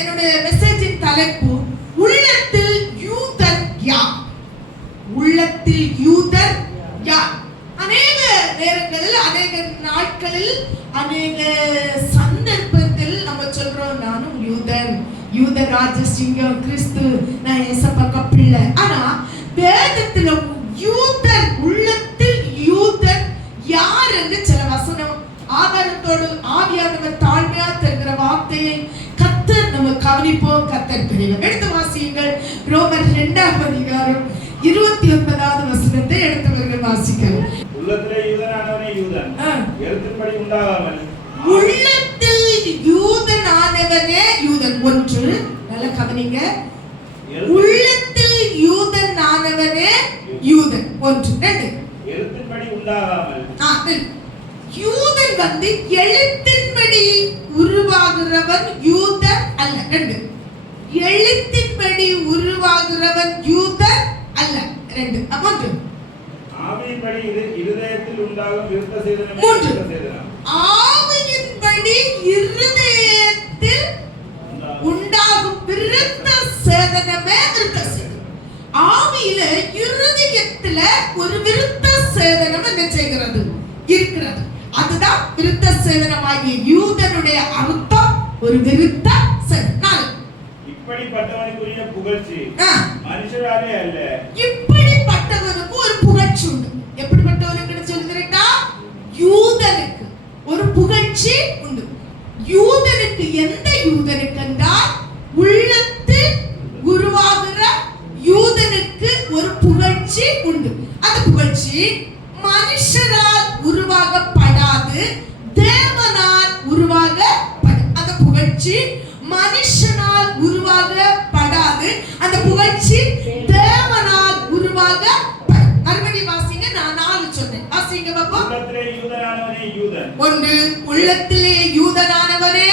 என்னுடைய மெசேஜின் தலைப்பு உள்ளத்தில் யூதன் யார்? உள்ளத்தில் யூதன் யார்? அநேக நேரங்களில், அநேக நாட்களில், அநேக சந்தர்ப்பத்தில் நம்ம சொல்றோம், நானும் யூதன், யூத ராஜசிங்கம், கிறிஸ்து, நான் ஏசப்பா பிள்ளை. ஆனா வேதத்துல யூதன், உள்ளத்தில் யூதன் யார் என்று சில வசனம் ஆதாரத்தோடு ஆவியானவர் தாழ்மையா தருகிற வார்த்தையை கர்த்தர் நம்ம கவனிப்போம். கர்த்தர் பெரியவர். எடுத்து வாசியுங்கள். ரோமர் 2ஆம் அதிகாரம் 29வது வசனத்தை எடுத்தவர்கள் வாசிக்கலாம். உள்ளத்திலே யூதனானவனே யூதன், எழுத்தின்படி உண்டாகாமல். உள்ளத்தில் யூதனானவனே யூதன். ஒன்று, நல்ல கவனிங்க. உள்ளத்தில் யூதனானவனே யூதன். ஒன்று. ரெண்டு, எழுத்தின்படி உண்டாகாமல். யூதன் வந்து எழுத்தின்படி உருவாகிறவன் யூதன் அல்ல. ரெண்டு, எழுத்தின்படி உருவாகிறவன் யூதன் அல்ல. ரெண்டு. மூன்று, ஆவியின்படி இருதயத்தில் உண்டாகும் விருத்த சேதனம். மூன்று, ஆவியின்படி இருதயத்தில் உண்டாகும் விருத்த சேதனமே விருத்த சேதனம். ஆவியில இருதயத்துல ஒரு விருத்த சேதனம் என்ன செய்கிறது? இருக்கிறது. அதுதான் விருத்த சேதனமாகிய யூதனுடைய அர்த்தம். ஒரு விருத்த சேதனம். இப்படிப்பட்டவனுக்குரிய புகழ்ச்சி மனுஷராலே அல்ல. இப்படிப்பட்டவனுக்கு ஒரு புகழ்ச்சி உண்டு. எப்படிப்பட்டவனுக்கு சொல்லுகிறேன்னா, யூதனுக்கு ஒரு புகழ்ச்சி உண்டு. யூதனுக்கு, எந்த யூதனுக்கு என்றால் உள்ளத்தில் உருவாகிற யூதனுக்கு ஒரு புகழ்ச்சி உண்டு. அந்த புகழ்ச்சி மனுஷரால் உருவாகப்படாது, தேவனால் உருவாகப்படும். அந்த புகழ்ச்சி மனுஷனால் உருவாகப்படாது, அந்த புகழ்ச்சி தேவனால் உருவாகப்படும். மறுபடியும் வாசிங்க. நான் 4 சொன்னேன். வாசிங்க பாப்பா. உள்ளத்திலே யூதனானவனே யூதன். ஒன்று, உள்ளத்திலே யூதனானவனே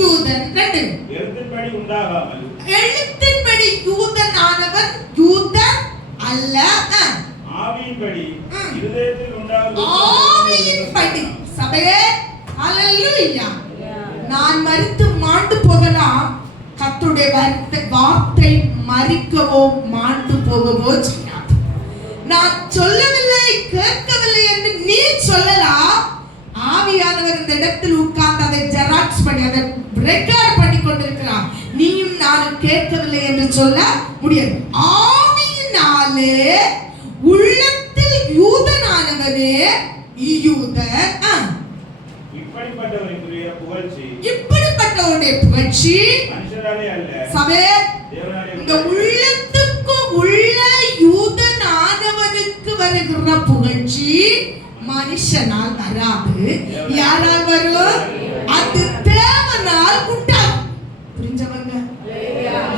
யூதன். ரெண்டு, எழுத்தின்படி உண்டாகாமல். எழுத்தின்படி யூதனானவன் யூதன் அல்ல. ஆவியின்படி இருதயத்தில் உண்டாகும். ஆவியின்படி. சபையே, ஹல்லேலூயா. நான் மரித்து மாண்டு போகலாம், கர்த்தருடைய வார்த்தை மரிக்கவோ மாண்டு போகவோ செய்யாது. நான் சொல்லவில்லை, கேட்கவில்லை என்று நீ சொல்லலாம். ஆவியானவர் இந்த இடத்தில் உட்கார்ந்து அதை ஜெராக்ஸ் பண்ணி, அதை ரெக்கார்ட் பண்ணி கொண்டிருக்கிறார். நீயும் நானும் கேட்கவில்லை என்று சொல்ல முடியாது. ஆவியினாலே உள்ளத்தில் யூதனானவனே யூதன். இப்படிப்பட்டவனுக்குரிய புகழ்ச்சி, இப்படிப்பட்டவனுடைய புகழ்ச்சி மனுஷராலே அல்ல. சபே, இந்த உள்ளத்துக்கு உள்ள யூதனானவனுக்கு வருகிற புகழ்ச்சி மனுஷனால் வராது. யாரால் வரும்? அது தேவனால் உண்டாகும். புரிஞ்சவங்க?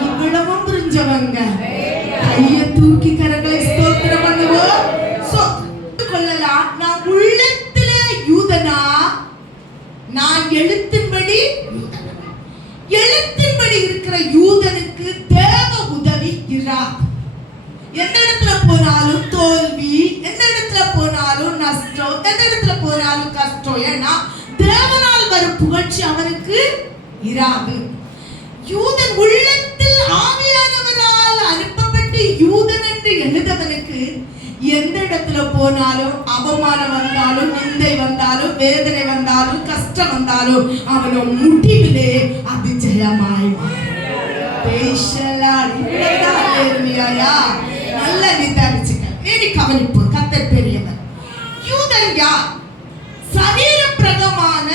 இவ்வளவும் புரிஞ்சவங்க கைய தூக்கி கரங்களை ஸ்தோத்திரம் பண்ணுவோம். கொள்ளலாம். நான் உள்ளத்துல யூதனா, நான் எழுத்தின்படி யூதனா. எழுத்தின்படி இருக்கிற யூதனுக்கு தேவ உதவி இராது. எந்த இடத்துல போனாலும் தோல்வி, எந்த இடத்துல போனாலும் நஷ்டம், எந்த இடத்துல போனாலும் கஷ்டம். ஏன்னா தேவனால் வரும் புகழ்ச்சி அவனுக்கு இராது. யூதன் உள்ளத்தில் ஆவியானவரால் அனுப்பப்பட்டு யூதன் என்று எழுதவனுக்கு எந்த இடத்துல போனாலும், அவமானம் வந்தாலும், நிந்தை வந்தாலும், வேதனை வந்தாலும், கஷ்டம் வந்தாலும், அவனோட முடிவிலே அது ஜெயமாய் மாறும். நல்ல நிதானிச்சுக்க. இனி கவனிப்போம். கர்த்தர் பெரியவர். யூதன் யார்? சரீர பிரகமான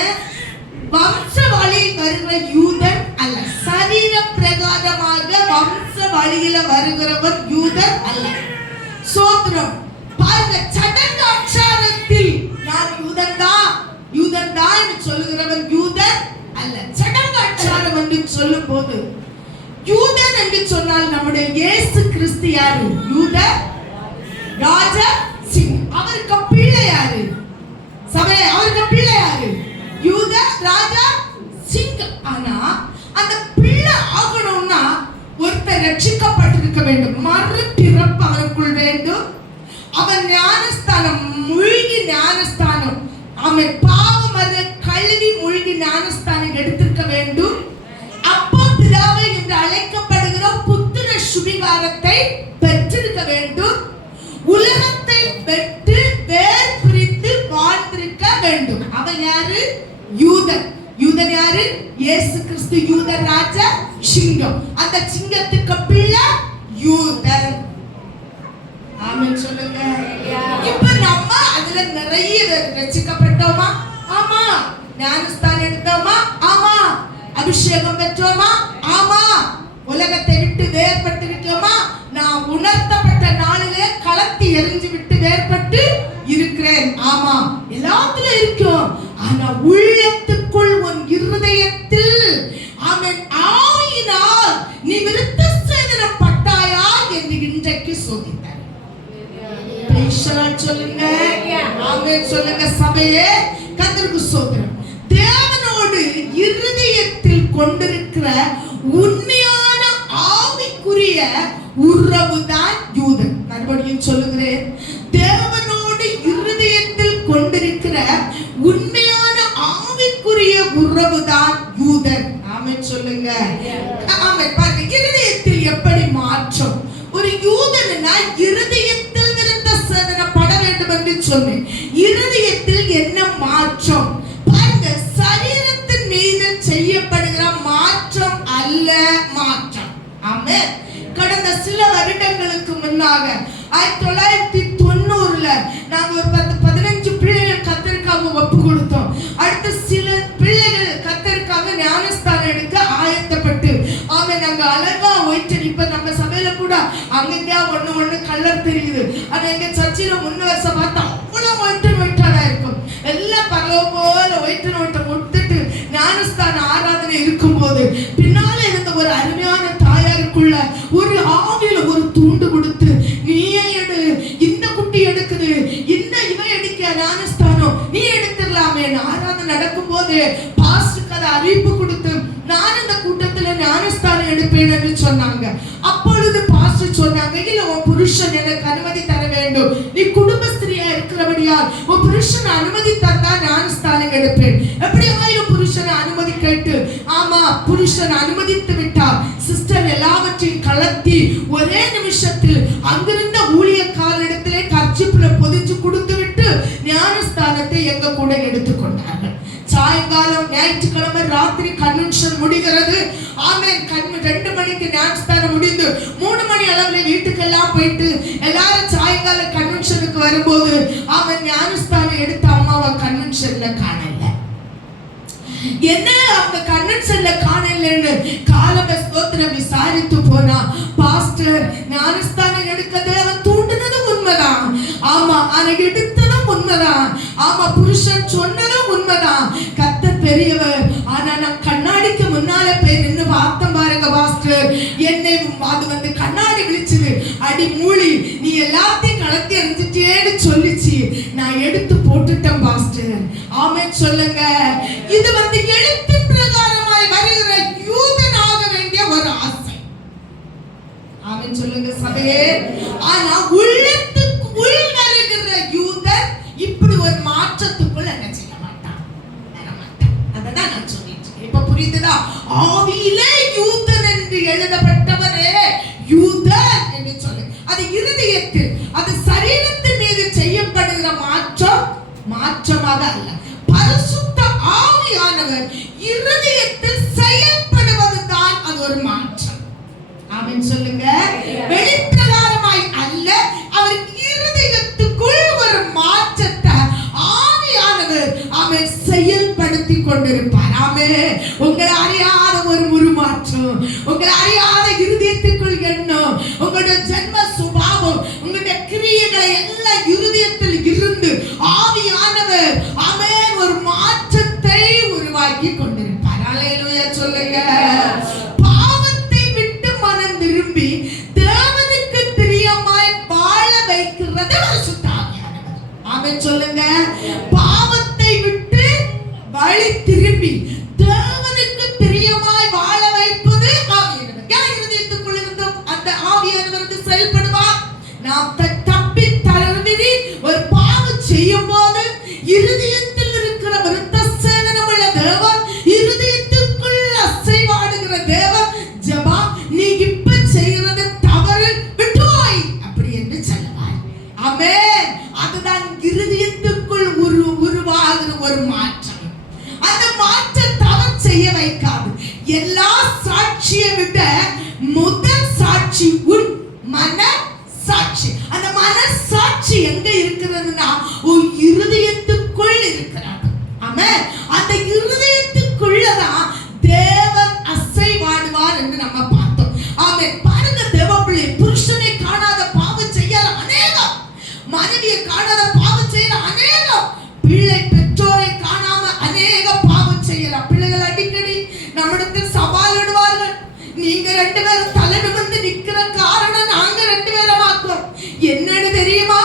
வம்ச வழி வருகிற யூதன் அல்ல. சரீர பிரகாரமாக வம்ச வழியில வருகிறவன் யூதன் அல்ல. சோத்ரம் பாருங்க. சடங்காச்சாரத்தில் நான் யூதன் தான் என்று சொல்லுகிறவன் யூதன் அல்ல. சடங்காச்சாரம் என்று சொல்லும் போது, யூதன் என்று சொன்னால் நம்முடைய இயேசு கிறிஸ்து யாரு? யூத ராஜ சிங். அவருக்கு பிள்ளை யாரு? சபை, அவருக்கு பிள்ளை யாரு? யூத ராஜா சிங். ஆனா அந்த பிள்ளை ஆகணும்னா ஒருத்தர் ரட்சிக்கப்பட்டிருக்க வேண்டும். மறுபிறப்பு அவனுக்குள் வேண்டும். அவன் ஞானஸ்தானம், மூழ்கி ஞானஸ்தானம், அவன் பாவம் கழுவி மூழ்கி ஞானஸ்தானம் எடுத்திருக்க வேண்டும். அப்போ என்று அழைக்கப்படுகிற புத்திர சுவிகாரத்தை பெற்றிருக்க வேண்டும். உலகத்தை வெட்டு வேர் பிரித்து வாழ்ந்திருக்க வேண்டும். அவன் யாரு? யூதன். யூதன் யாரு? இயேசு கிறிஸ்து யூதன் ராஜா, சிங்கம். அந்த சிங்கத்துக்கு பிள்ளை யூதன். ஆமென் சொல்லுங்க. இப்ப நம்ம அதுல நிறைய ரட்சிக்கப்பட்டோமா? ஆமா. ஞானஸ்தானம் எடுத்தோமா? ஆமா. அபிஷேகம் பெற்றோமா? ஆமா. உலகத்தை விட்டு வேறுபட்டு விட்டோமா? நான் உணர்த்தப்பட்ட நாளிலே களத்தி எரிஞ்சு விட்டு வேறுபட்டு இருக்கிறேன். ஆமா, எல்லாத்துலயும் இருக்கும். ஆனா உள்ளத்துக்குள் உன் இருதயத்தில் ஆமென் ஆவியினால் நீ விருத்த சேதனம் பட்டாயா என்று இன்றைக்கு சோதித்தார். சொல்லுங்க, ஆமென் சொல்லுங்க சபையே. கர்த்தருக்கு ஸ்தோத்திரம். தேவனோடு இருதயத்தில் கொண்டிருக்கிற உண்மையான ஆவிக்குரிய உறவுதான் யூதன். மறுபடியும் சொல்லுகிறேன், தேவனோடு இருதயத்தில் கொண்டிருக்கிற உண்மையான ஆவிக்குரிய உறவுதான் யூதன். ஆமென் சொல்லுங்க. ஆமென். பாருங்க, இருதயத்தில் எப்படி மாற்றம். ஒரு யூதன்னா இருதயத்தில் விருத்த சேதனம் பட வேண்டும் என்று சொன்னேன். இருதயத்தில் என்ன மாற்றம்? பாருங்க, சரீரத்தின் மீது செய்யப்படுகிற மாற்றம் அல்ல மாற்றம். ஆமென். கடந்த சில வருடங்களுக்கு முன்னாக 1990ல நாங்க ஒரு 10-15 பிள்ளைகள் கர்த்தருக்காக ஒப்பு கொடுத்தோம். அடுத்து சில பிள்ளைகள் கர்த்தருக்காக ஞானஸ்தானம் எடுக்க ஆயத்தப்பட்டு ஆமென் நாங்க அழகா ஒயிட். இப்ப நம்ம சபையில கூட அங்கங்க ஒண்ணு கலர் தெரியுது. ஆனா எங்க சர்ச்சில முன்ன வருஷம் பார்த்தா அவ்வளவு ஒயிட்டா இருக்கும். எல்லாம் பரவ போல ஒயிட்ட விட்டுட்டு ஞானஸ்தான ஆராதனை இருக்கும் போது பின்னால இருந்த ஒரு அருமையான தாயாருக்குள்ள ஒரு ஆவியில ஒரு தூண்டு கொடுத்து, நீயே எடு, இந்த குட்டி எடுக்குது, இந்த இவன் எடுக்க ஞானஸ்தானம் நீ எடுத்துடலாமே. ஆராதனை நடக்கும் போது பாஸ்டருக்கு அதை அறிவிப்பு கொடுத்து, நான் இந்த கூட்டத்துல ஞானஸ்தானம் எடுப்பேன் என்று சொன்னாங்க. அப்பொழுது பாஸ்டர் சொன்னாங்க, இல்ல உன் புருஷன் எனக்கு அனுமதி தர வேண்டும், நீ குடும்பஸ்திரியா இருக்கிறபடியால் உன் புருஷன் அனுமதி தந்தா ஞானஸ்தானம் எடுப்பேன். எப்படியாயும் புருஷனை அனுமதி கேட்டு, ஆமா புருஷன் அனுமதித்து விட்டார். சிஸ்டர் எல்லாவற்றையும் கலத்தி ஒரே நிமிஷத்தில் அங்கிருந்த ஊழியக்காரரிடத்திலே கர்ச்சிப்புல பொதிச்சு கொடுத்து விட்டு ஞானஸ்தானத்தை எங்க கூட எடுத்துக்கொண்டார்கள். சாயங்காலம் ஞாயிற்றுக்கிழமை ராத்திரி கன்வென்ஷன் முடிகிறது. ஆமென். 2 மணிக்கு ஞானஸ்தானம் முடிந்து 3 மணி அளவுல வீட்டுக்கு எல்லாம் போயிட்டு எல்லாரும் சாயங்கால கன்வென்ஷனுக்கு வரும்போது ஆமென் ஞானஸ்தானம் எடுத்த அம்மாவை கன்வென்ஷன்ல காணல. என்ன அவங்க கன்வென்ஷன்ல காணலன்னு காலப ஸ்தோத்திரம் விசாரித்து போனா, பாஸ்டர் ஞானஸ்தானம் எடுக்கதே அவன் தூண்டினது உண்மைதான். ஆமா, ஆனா எடுத்ததும் உண்மைதான். ஆமா, புருஷன் சொன்னதும் உண்மைதான். கர்த்தர் பெரியவர். ஆனா நான் கண்ணாடிக்கு முன்னால போய் நின்று பார்த்தேன் பாருங்க பாஸ்டர், என்னை அது வந்து கண்ணாடி விழிச்சுது. அடி மூளி, நீ எல்லாத்தையும் கலத்தி எறிஞ்சிட்டேன்னு சொல்லிச்சு. நான் எடுத்து போட்டுட்டேன் பாஸ்டர். ஆமென் சொல்லுங்க. இது வந்து எழுத்தின் பிரகாரமாய் வருகிற யூதனாக வேண்டிய ஒரு ஆசை. ஆமென் சொல்லுங்க சபையே. ஆனா உள்ளத்துக்கு உள் வருகிற யூதன் இப்படி ஒரு மாற்றத்துக்குள்ள என்ன செய்ய மாட்டான், வர மாட்டான். அததான் நான் சொல்லிட்டு. இப்ப புரியுதுதா? ஆவியிலே யூதன் என்று எழுதப்பட்டவரே யூதன் என்று சொல்லு. அது இருதயத்தில், அது சரீரத்தின் மீது செய்யப்படுகிற மாற்றமாக அல்ல. பரிசுத்த ஆவியானவர் இருதயத்தில் செயல்படுவதுதான் அது ஒரு மாற்றம். ஆமென் சொல்லுங்க. வெளிப்பிரகாரமாய் அல்ல, அவர் இருதயத்துக்குள் ஒரு மாற்றத்தை ஆவியானவர் ஆமென் செயல்படுத்தி கொண்டிருப்பார். ஆமென். உங்களை அறியாத ஒரு உருமாற்றம், உங்களை அறியாத இருதயத்துக்குள் எண்ணம், உங்களுடைய ஜென்ம சுபாவம், உங்களுடைய கிரியைகளை எல்லாம் இருதயத்தில் இருந்து ஆவியானவர் ஆமென் ஒரு மாற்றத்தை உருவாக்கி கொண்டிருப்பார். அல்லேலூயா சொல்லுங்க. பாவத்தை விட்டு மனம் திரும்பி தேவனுக்கு பிரியமாய் வாழ வைக்கிறது பரிசுத்த ஆவியானவர். ஆமென் சொல்லுங்க. பாவத்தை விட்டு வழி திரும்பி தேவனுக்கு பிரியமாய் வாழ வைப்பது ஆவியானவர். எல்லா சாட்சியை விட முதல் சாட்சி உன் மன சாட்சி. அந்த மனசாட்சி எங்க இருக்கிறதுனா உன் இருதயத்துக்குள் இருக்கிறது. ஆமென். அந்த இருதயத்துக்குள்ளதான் தேவன் அசைவாடுவார் என்று நம்ம பார்த்தோம். ஆமென். பாருங்க தேவப்பிள்ளை, புருஷனை காணாத பாவம் செய்யாத அநேகம், மனைவியை காணாத பாவம் செய்யற அநேகம், பிள்ளை பெற்றோரை காணாம அநேக பாவம் செய்யலாம். பிள்ளைகள் அடிக்கடி நம்மிடத்தில் சவால் விடுவார்கள். நீங்க 2 பேரும் தலை நிமிர்ந்து நிக்கிற காரணம் நாங்க 2 பேரை மாத்தோம். என்னன்னு தெரியுமா?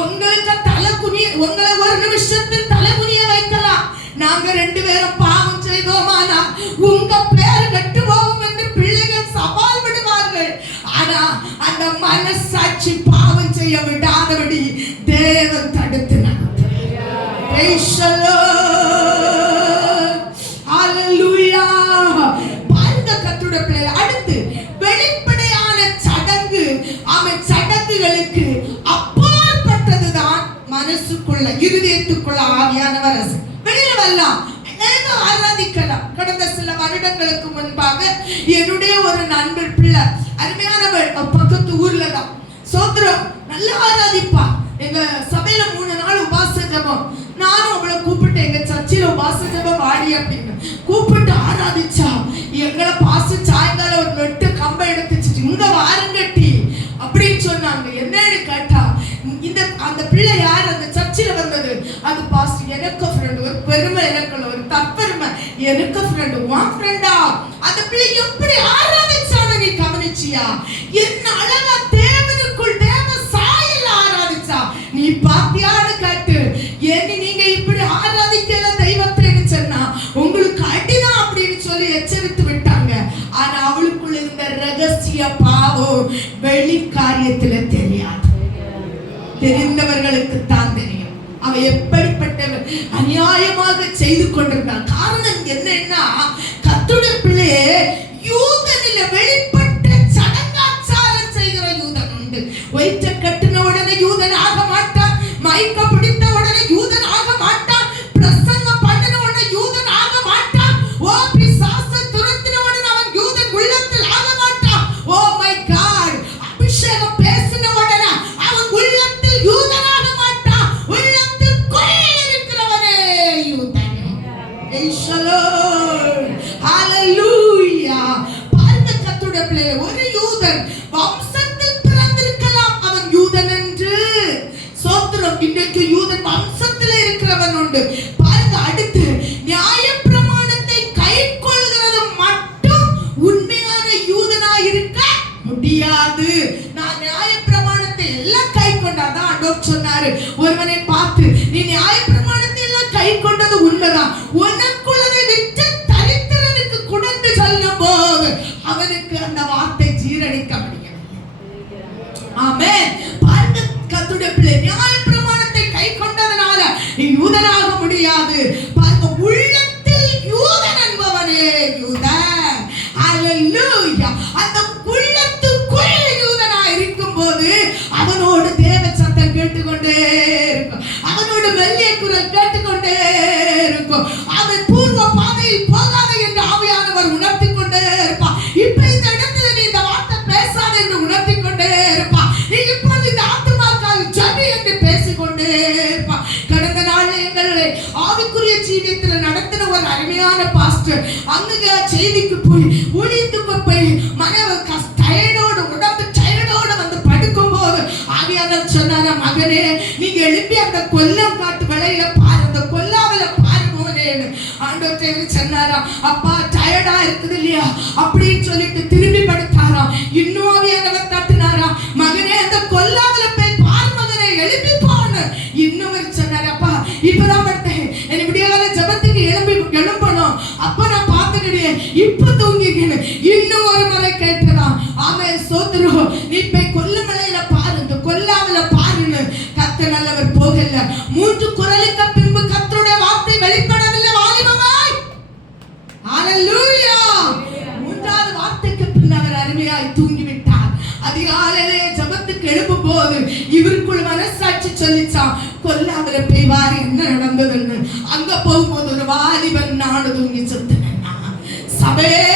உங்களுக்கு தலை குனிய, உங்களை ஒரு நிமிஷத்தில் தலை குனிய வைக்கலாம். நாங்க 2 பேரும் பாவம் செய்தோமானா உங்க பேர் கெட்டு போகும் என்று பிள்ளைகள் சவால் விடுவார்கள். ஆனா அந்த மனசாட்சி பாவம் செய்ய விடாதபடி தேவன் தடுத்து நடத்துகிறார். Praise the Lord. Hallelujah. பாருங்க கர்த்தருடைய பிள்ளைகளை. அடுத்து வெளிப்படையான சடங்கு. ஆமென். சடங்குகளுக்கு அப்பாற்பட்டதுதான் மனசுக்குள்ள, இருதயத்துக்குள்ள ஆவியானவர் வெளியில வரலாம், ஆராதிக்கலாம். கடந்த சில வருடங்களுக்கு முன்பாக என்னுடைய ஒரு நண்பர் பிள்ளை, அருமையானவர், பக்கத்து ஊர்ல தான், சோத்திரம், நல்லா ஆராதிப்பா. எங்க சபையில 3 நாள் உபாச ஜெபம். நானும் அவளை கூப்பிட்டு எங்க சர்ச்சில உபாச ஜெபம் வாடி அப்படின்னு கூப்பிட்டு ஆராதிச்சா. எங்களை பாச சாயங்காலம் ஒரு மெட்டு கம்ப எடுத்துச்சு, இங்க வாருங்கட்டி அப்படின்னு சொன்னாங்க. என்னன்னு கேட்டா, இந்த அந்த பிள்ளை யார் அந்த சர்ச்சில் வந்தது? அது பாஸ்டர் எனக்கு ஃப்ரெண்ட். ஒரு பெருமை எனக்கு, ஒரு தற்பெருமை எனக்கு ஃப்ரெண்ட். உன் ஃப்ரெண்டா? அந்த பிள்ளை எப்படி ஆராதிச்சான்னு நீ கவனிச்சியா? என்ன அழகா தேவனுக்குள் தேவ சாயல ஆராதிச்சா. நீ பாத்தியான்னு கேட்டு, ஏன்னு நீங்க இப்படி ஆராதிக்கல தெய்வத்தைன்னு சொன்னா உங்களுக்கு அடிதான் அப்படின்னு சொல்லி எச்சரித்து விட்டாங்க. ஆனா அவளுக்குள்ள இருந்த ரகசிய பாவம் வெளி காரியத்துல தெரியாது. தெரிந்தவர்களுக்கு தான் தெரியும் அவ எப்படிப்பட்டவர், அநியாயமாக செய்து கொண்டிருந்தார். காரணம் என்னன்னா, கர்த்தருடைய பிள்ளையே, யூதனில வெளிப்பட்ட சடங்காச்சாரம் செய்கிற யூதன் உண்டு. வயிற்ற கட்டின உடனே யூதன் ஆக மாட்டான், மயக்க பிடித்த உடனே யூதன் ஆக மாட்டான், பிரசங்கம் பண்ணின உடனே யூதன் ஆக மாட்டான், ஓ பிசாசு துரத்தின உடனே அவன் யூதன் உள்ளத்தில் ஆக மாட்டான். ஓ மை காட், அபிஷேகம் பேசின உடனே அவன் உள்ளத்தில் யூதன் ஆக மாட்டான், உள்ளத்தில் கொலை இருக்கிறவனே யூதன். Praise the Lord. Hallelujah. பாருங்க கர்த்தருடைய பிள்ளையே, ஒரு யூதன் வம்சத்தில் பிறந்திருக்கலாம், அவன் யூதன் என்று. சோத்திரம். இன்றைக்கு யூதன் வம்சத்தில் இருக்கிறவன் உண்டு. பாருங்க அடுத்து, நியாயப்பிரமாணத்தை கைக்கொள்கிறது மட்டும் உண்மையான யூதனாய் இருக்க முடியாது. நான் நியாயப்பிரமாணத்தை எல்லாம் கை கொண்டாதான் ஆண்டவர் சொன்னாரு. ஒருவனை பார்த்து, நீ நியாயப்பிரமாணத்தை எல்லாம் கை கொண்டது உண்மைதான், உனக்குள்ளதை விட்டு தரித்திரனுக்கு குடந்து சொல்லும் போது அவனுக்கு அந்த வார்த்தை ஜீரணிக்க முடியும். ஆமென். பாருங்க கர்த்தருடைய பிள்ளை, நியாயப்பிரமாணத்தை கை கொண்டதனால நீ யூதனாக முடியாது. பாருங்க, உள்ளத்தில் யூதன் என்பவனே யூதன். ஹalleluya. அந்த உள்ளத்துக்குள் யூதனா இருக்கும்போது அவனோடு தேவ சத்தம் கேட்டுக்கொண்டே இருக்கும், அவனோடு மெல்லிய குரல் கேட்டுக்கொண்டே இருக்கும். அவன் பூர்வ பாதையில் போகாத என்று ஆவியானவர் உணர்த்தி கொண்டே இருப்பான். இப்ப இந்த இடத்துல நீ இந்த வார்த்தை பேசாத என்று உணர்த்தி கொண்டே இருப்பான். நீ இப்பொழுது இந்த ஆத்துமாக்கால் ஜெபி என்று பேசிக்கொண்டே இருப்பான். கடந்த நாள் எங்களை ஆவிக்குரிய ஜீவியத்தில் நடத்தின ஒரு அருமையான பாஸ்டர் அங்க செய்திக்கு போய் ஊழியத்துக்கு போய் மனைவி டயர்டோடு, உடம்பு டயர்டோடு வந்து படுக்கும் போது ஆவியானவர் சொன்னாரா, மகனே நீங்க எழுப்பி அந்த கொல்லம் காட்டு விலையில பாரு, அந்த கொல்லாவில பாரு மோனே. ஆண்டவர் சொன்னாரா, அப்பா டயர்டா இருக்குது இல்லையா அப்படின்னு சொல்லிட்டு திரும்பி படுத்தாராம். இன்னும் ஆவியானவர் தட்டினாரா, மகனே அந்த கொல்லாவில போய் பாரு மகனே, எழுப்பி போன்னு. இன்னும் சொன்னாரப்பா, இப்பதான் படுத்தேன், எனக்கு விடியாத ஜபத்துக்கு எழும்பணும், அப்ப நான் பார்த்துக்கிட்டேன், இப்ப தூங்கிக்கணும். இன்னும் ஒரு முறை கேட்கிறான். ஆமென், சோத்திரம். நீ போய் கொல்லுமலையில பாரு, இந்த கொல்லாவில பாருன்னு. கர்த்தர் நல்லவர் போகல. 3 குரலுக்கு பின்பு கர்த்தருடைய வார்த்தை வெளிப்படவில்லை வாலிபமாய். ஹalleluya. 3வது வார்த்தைக்கு பின் அவர் அருமையாய் தூங்கிவிட்டார். அதிகாலையிலே ஜபத்துக்கு எழும்பும் போது இவருக்குள் மனசாட்சி சொல்லிச்சான், கொல்லாவில போய் வாரு என்ன நடந்ததுன்னு. அங்க போகும்போது ஒரு வாலிபன் நாடு தூங்கி செத்துனா. சபையே,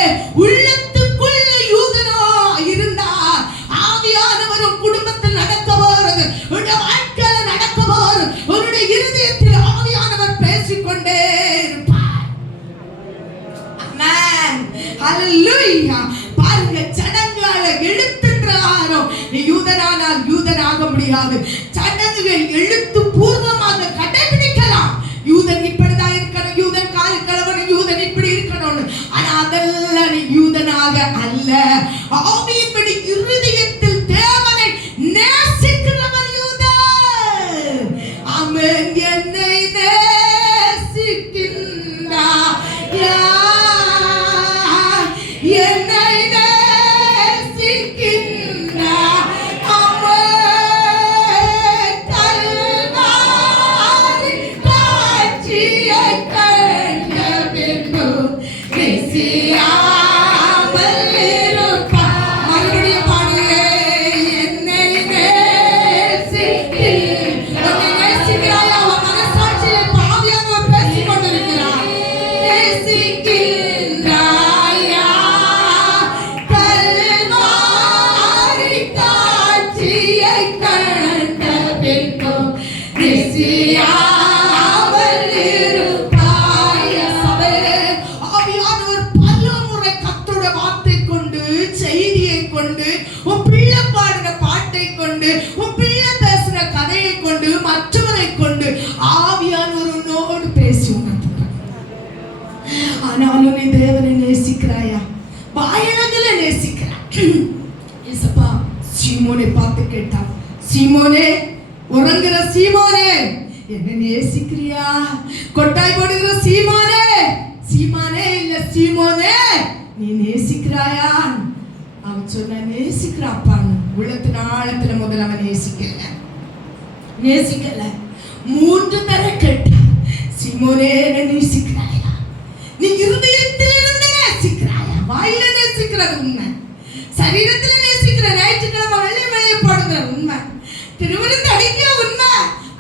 உள்ளத்துக்குள்ள யூதனா இருந்தா ஆவியானவரும் குடும்பத்தில் நடக்க போறது, உன்னுடைய வாழ்க்கையில நடக்க போறது, உன்னுடைய இருதயத்தில் ஆவியானவர் பேசிக்கொண்டே இருப்பார். ஆமென், ஹalleluya. பாருங்க, சடங்கால எழுத்துன்றாரோ நீ யூதனானால் யூதனாக முடியாது. சடங்குகள் எழுத்து பூர்வமாக கடைபிடிக்கலாம். யூதன் இப்படிதான் இருக்கணும், யூதன் கால் கழுவணும், யூதன் இப்படி இருக்கணும்னு. ஆனா அதெல்லாம் நீ யூதனாக அல்ல. ஆவியின்படி இருதயத்தில் தேவனை நேசிக்கிறவன் யூதன். ஆமென். என்னை நேசிக்கின்றாயா, என்னை ஆனாலும் நீ தேவனை நேசிக்கிறாயா? வாயளவுல நேசிக்கிறாய். இயேசுப்பா சீமோனை பார்த்து கேட்டார், சீமோனே, உறங்குற சீமோனே, என்ன நேசிக்கிறியா? கொட்டாய் போடுகிற சீமோனே, சீமானே இல்ல சீமோனே, நீ நேசிக்கிறாயா? அவன் சொன்ன நேசிக்கிறாப்பான்னு. உள்ளத்தின் ஆழத்துல முதல்ல அவன் நேசிக்கல. 3 தடவை கேட்டான், சீமோனே என்ன நேசிக்கிறாயா? நீ இருதயத்திலிருந்து நேசிக்கிறாயா? வாயில நேசிக்கிறது உண்மை, சரீரத்துல நேசிக்கிற, ஞாயிற்றுக்கிழமை வெள்ளை வெளியே போடுகிற உண்மை, திருவிருந்து அடிக்க உண்மை,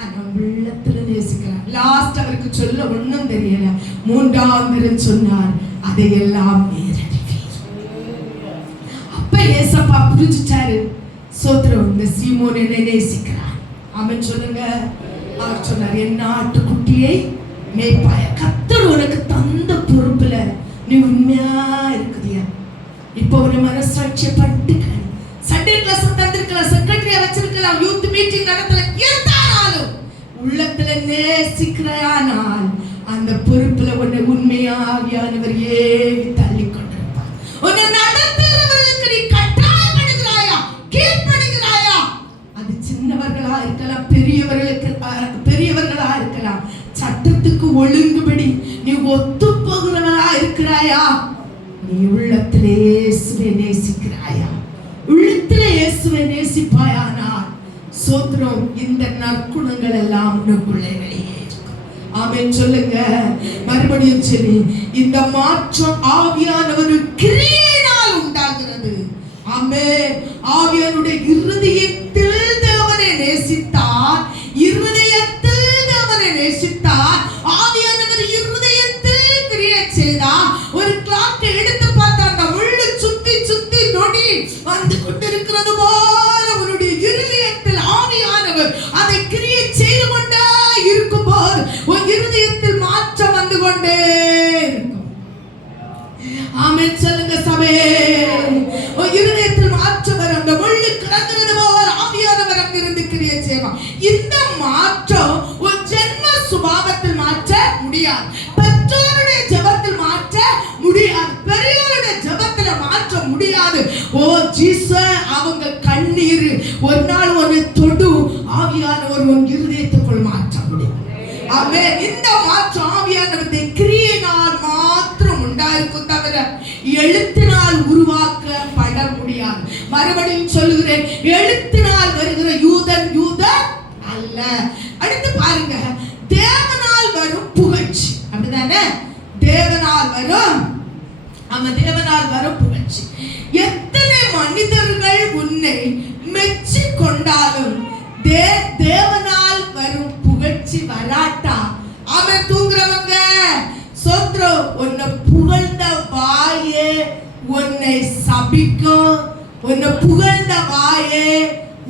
ஆனா உள்ளத்துல நேசிக்கிறான். லாஸ்ட் அவருக்கு சொல்ல ஒண்ணும் தெரியல. 3ஆம் தரம் சொன்னார், அதையெல்லாம் நேரடிவீர். அப்ப ஏசப்பா புரிஞ்சுட்டாரு, சோத்திரம், இந்த சீமோன் என்னை நேசிக்கிறான். அவன் சொல்லுங்க. அவர் சொன்னார், என் ஆட்டுக்குட்டியை மேய்ப்பாய. கர்த்தர் உனக்கு தந்த பொறுப்புல நீ உண்மையா இருக்குதியா? இப்போ ஒரு மனசாட்சியை பட்டுக்க. சண்டே கிளாஸ் தந்திருக்கலாம், செக்ரட்டரியா வச்சிருக்கலாம், யூத் மீட்டிங் நடத்தல, இருந்தாலும் உள்ளத்துல நேசிக்கிறானால் அந்த பொறுப்புல உன்னை உண்மையாவியானவர் ஏவி தள்ளி கொண்டிருப்பார். உன்னை நடத்துகிறவர்களுக்கு நீ கட்டாயப்படுகிறாயா, கீழ்ப்படுகிறாயா? அது சின்னவர்களா இருக்கலாம், பெரியவர்களா இருக்கலாம். சட்டத்துக்கு ஒழுங்குபடி நீ ஒத்து போகிறவனா இருக்கிறாயா? நீ உள்ளத்திலே இயேசுவை நேசிக்கிறாயா? உள்ளத்திலே இயேசுவை நேசிப்பாயானால் சோத்திரம், இந்த நற்குணங்கள் எல்லாம் உனக்குள்ளே வெளியே இருக்கும். ஆமென் சொல்லுங்க. மறுபடியும் சொல்லி, இந்த மாற்றம் ஆவியானவர் கிரியையினால் உண்டாகிறது. ஆமென். ஆவியானுடைய இருதயத்தில் தேவனை நேசித்தார், இருதயத்தில் தேவனை நேசித்தார், ஆவியானவர் இருதயத்தில் கிரியை செய்தார். ஒரு கிளாக் எடுத்து பார்த்தா அந்த முள்ளு சுத்தி சுத்தி நொடி வந்து கொண்டிருக்கிறது போல உன்னுடைய இருதயத்தில் ஆவியானவர் அதை கிரியை செய்து கொண்டே இருக்கும் போது உன் இருதயத்தில் மாற்றம் வந்து கொண்டே இருக்கும். ஆமென் சொல்லுங்க சபையே. உன் இருதயத்தில் மாற்றம் வரும். அந்த முள்ளு கிடக்கிறது போல ஆவியானவர் அங்கிருந்து கிரியை செய்வார். இந்த மாற்றம் உன் ஜென்ம சுபாவத்தில் மாற்ற முடியாது, பெற்றோருடைய ஜெபத்தில் மாற்ற முடியாது, பெரியோருடைய ஜெபத்துல மாற்ற முடியாது. ஓ ஜீசஸ், அவங்க கண்ணீர் ஒரு நாள் ஒரு தொடு ஆவியானவர் உன் இருதயத்துக்குள் மாற்ற முடியும். ஆமென். இந்த மாற்றம் ஆவியானவருடைய கிரியையினால் மாத்திரம் உண்டாயிருக்கும், தவிர எழுத்தினால் உருவாக்கப்பட முடியாது. மறுபடியும் சொல்லுகிறேன், எழுத்தினால் வருகிற யூதன் யூதன் அல்ல. அடுத்து பாருங்க, தேவனால் வரும் புகழ்ச்சி. அப்படிதானே? தேவனால் வரும், ஆமா, தேவனால் வரும் புகழ்ச்சி. எத்தனை மனிதர்கள் உன்னை மெச்சி கொண்டாலும் தேவனால் வரும் புகழ்ச்சி வராட்டா, அவன் தூங்குறவங்க சோத்ரம் உன்னை புகழ்ந்த வாய உன்னை சபிக்கும், உன்னை புகழ்ந்த வாயே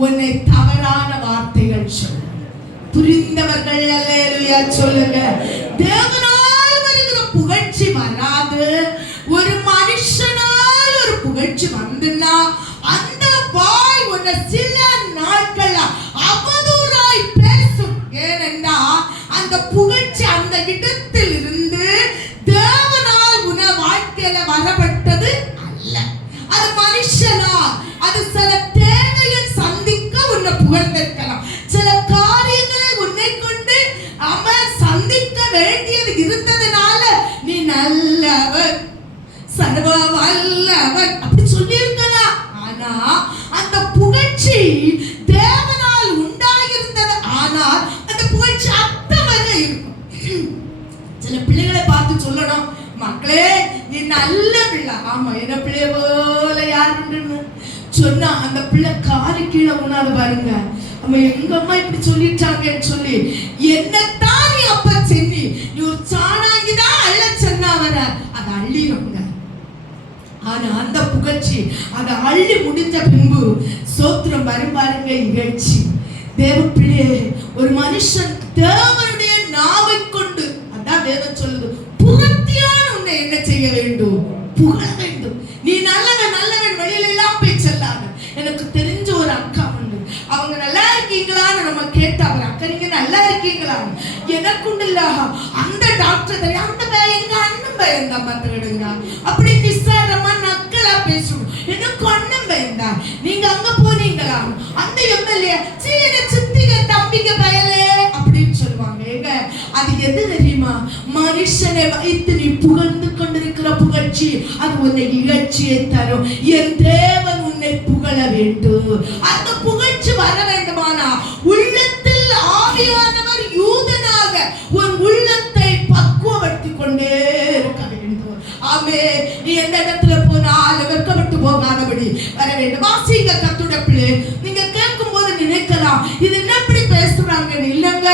உன்னை தவறான வார்த்தைகள் சொல்லும். புரிந்தவர்கள் அல்லேலூயா சொல்லுங்க. தேவனால் வருகிற புகழ்ச்சி வராது. ஒரு மனுஷனால் ஒரு புகழ்ச்சி வந்துன்னா அந்த வாய் உன்னை சில நாட்கள் அவதூறாய் பேசும். ஏனென்றா அந்த புகழ்ச்சி அந்த இடத்தில் இருந்து தேவனால் உன வாழ்க்கையில வரப்பட்டது அல்ல. அது மனுஷனால், அது சில தேவையை சந்திக்க உன்னை புகழ்ந்திருக்கலாம். சில காரியங்களை உன்னை கொண்டு அவன் சந்திக்க வேண்டியது இருந்ததுனால நீ நல்லவன், சர்வ வல்லவன் அப்படி சொல்லியிருக்கலாம். ஆனா அந்த புகழ்ச்சி தேவனால் உண்டாகிருந்தது. ஆனால் அந்த புகழ்ச்சி அர்த்தமாக இருக்கும். சில பிள்ளைகளை பார்த்து சொல்லணும், மக்களே நீ நல்ல பிள்ளை. ஆமா, என்ன பிள்ளைய போல யாருன்னு சொன்னா அந்த பிள்ளை காலு கீழே உணாது பாருங்க. நம்ம எங்க அம்மா இப்படி சொல்லிட்டாங்கன்னு சொல்லி என்னத்தான் நீ அப்ப சென்னி நீ ஒரு சாணாங்கிதான் அள்ள சொன்னா வர அதை அள்ளிடுங்க. ஆனா அந்த புகழ்ச்சி அதை அள்ளி முடிஞ்ச பின்பு சோத்திரம் வரும் பாருங்க இகழ்ச்சி. தேவ பிள்ளையே, ஒரு மனுஷன் தேவனுடைய நாவை கொண்டு, அதான் வேதம் சொல்லுது, புறத்தியான உன்னை என்ன செய்ய வேண்டும்? புகழ வேண்டும். நீ நல்லவன் நல்லவன் வெளியில எல்லாம் போய் செல்லாத. எனக்கு தெரிஞ்ச ஒரு அக்கா உண்டு, அவங்க நல்லா இருக்கீங்களான்னு நம்ம கேட்டா, அவர் அக்கா நீங்க நல்லா இருக்கீங்களா? எனக்குண்டு இல்ல அந்த டாக்டர் தெரியும், அந்த எங்க அண்ணன் பையன் தான் பார்த்து விடுங்க அப்படி நிஸ்ஸாரமா நக்கலா பேசணும். எனக்கு அண்ணன் பையன் தான், நீங்க அங்க போனீங்களா? அந்த எம்எல்ஏ சீன சித்திக தம்பிங்க பயலே அப்படின்னு சொல்லுவாங்க. ஏங்க அது எது தெரியுமா? மனுஷனை வைத்து நீ புகழ்ந்து கொண்டிருக்கிற புகழ்ச்சி அது உன்னை இகழ்ச்சியை தரும். என் தேவன் உன்னை புகழ வேண்டும். அந்த புகழ்ச்சி வர வேண்டுமானா உள்ளத்தில் ஆவியானவர் யூதனாக உன் உள்ளத்தை பக்குவப்படுத்தி கொண்டே இருக்க வேண்டும். ஆமே, நீ எந்த இடத்துல போனாலும் வெட்கப்பட்டு போகாதபடி வர வேண்டும். வாசிங்க கர்த்தருடைய பிள்ளை. நீங்க கேட்கும் போது நினைக்கலாம் இது என்ன இப்படி பேசுறாங்க? இல்லங்க,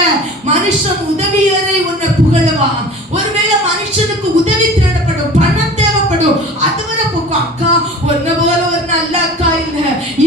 மனுஷன் உதவியரை உன்னை புகழுவான். ஒருவேளை மனுஷனுக்கு உதவி தேவைப்படும், பணம் தேவைப்படும், அதுவரை போக்கும். அக்கா ஒன்ன போல ஒரு நல்ல அக்கா இல்ல,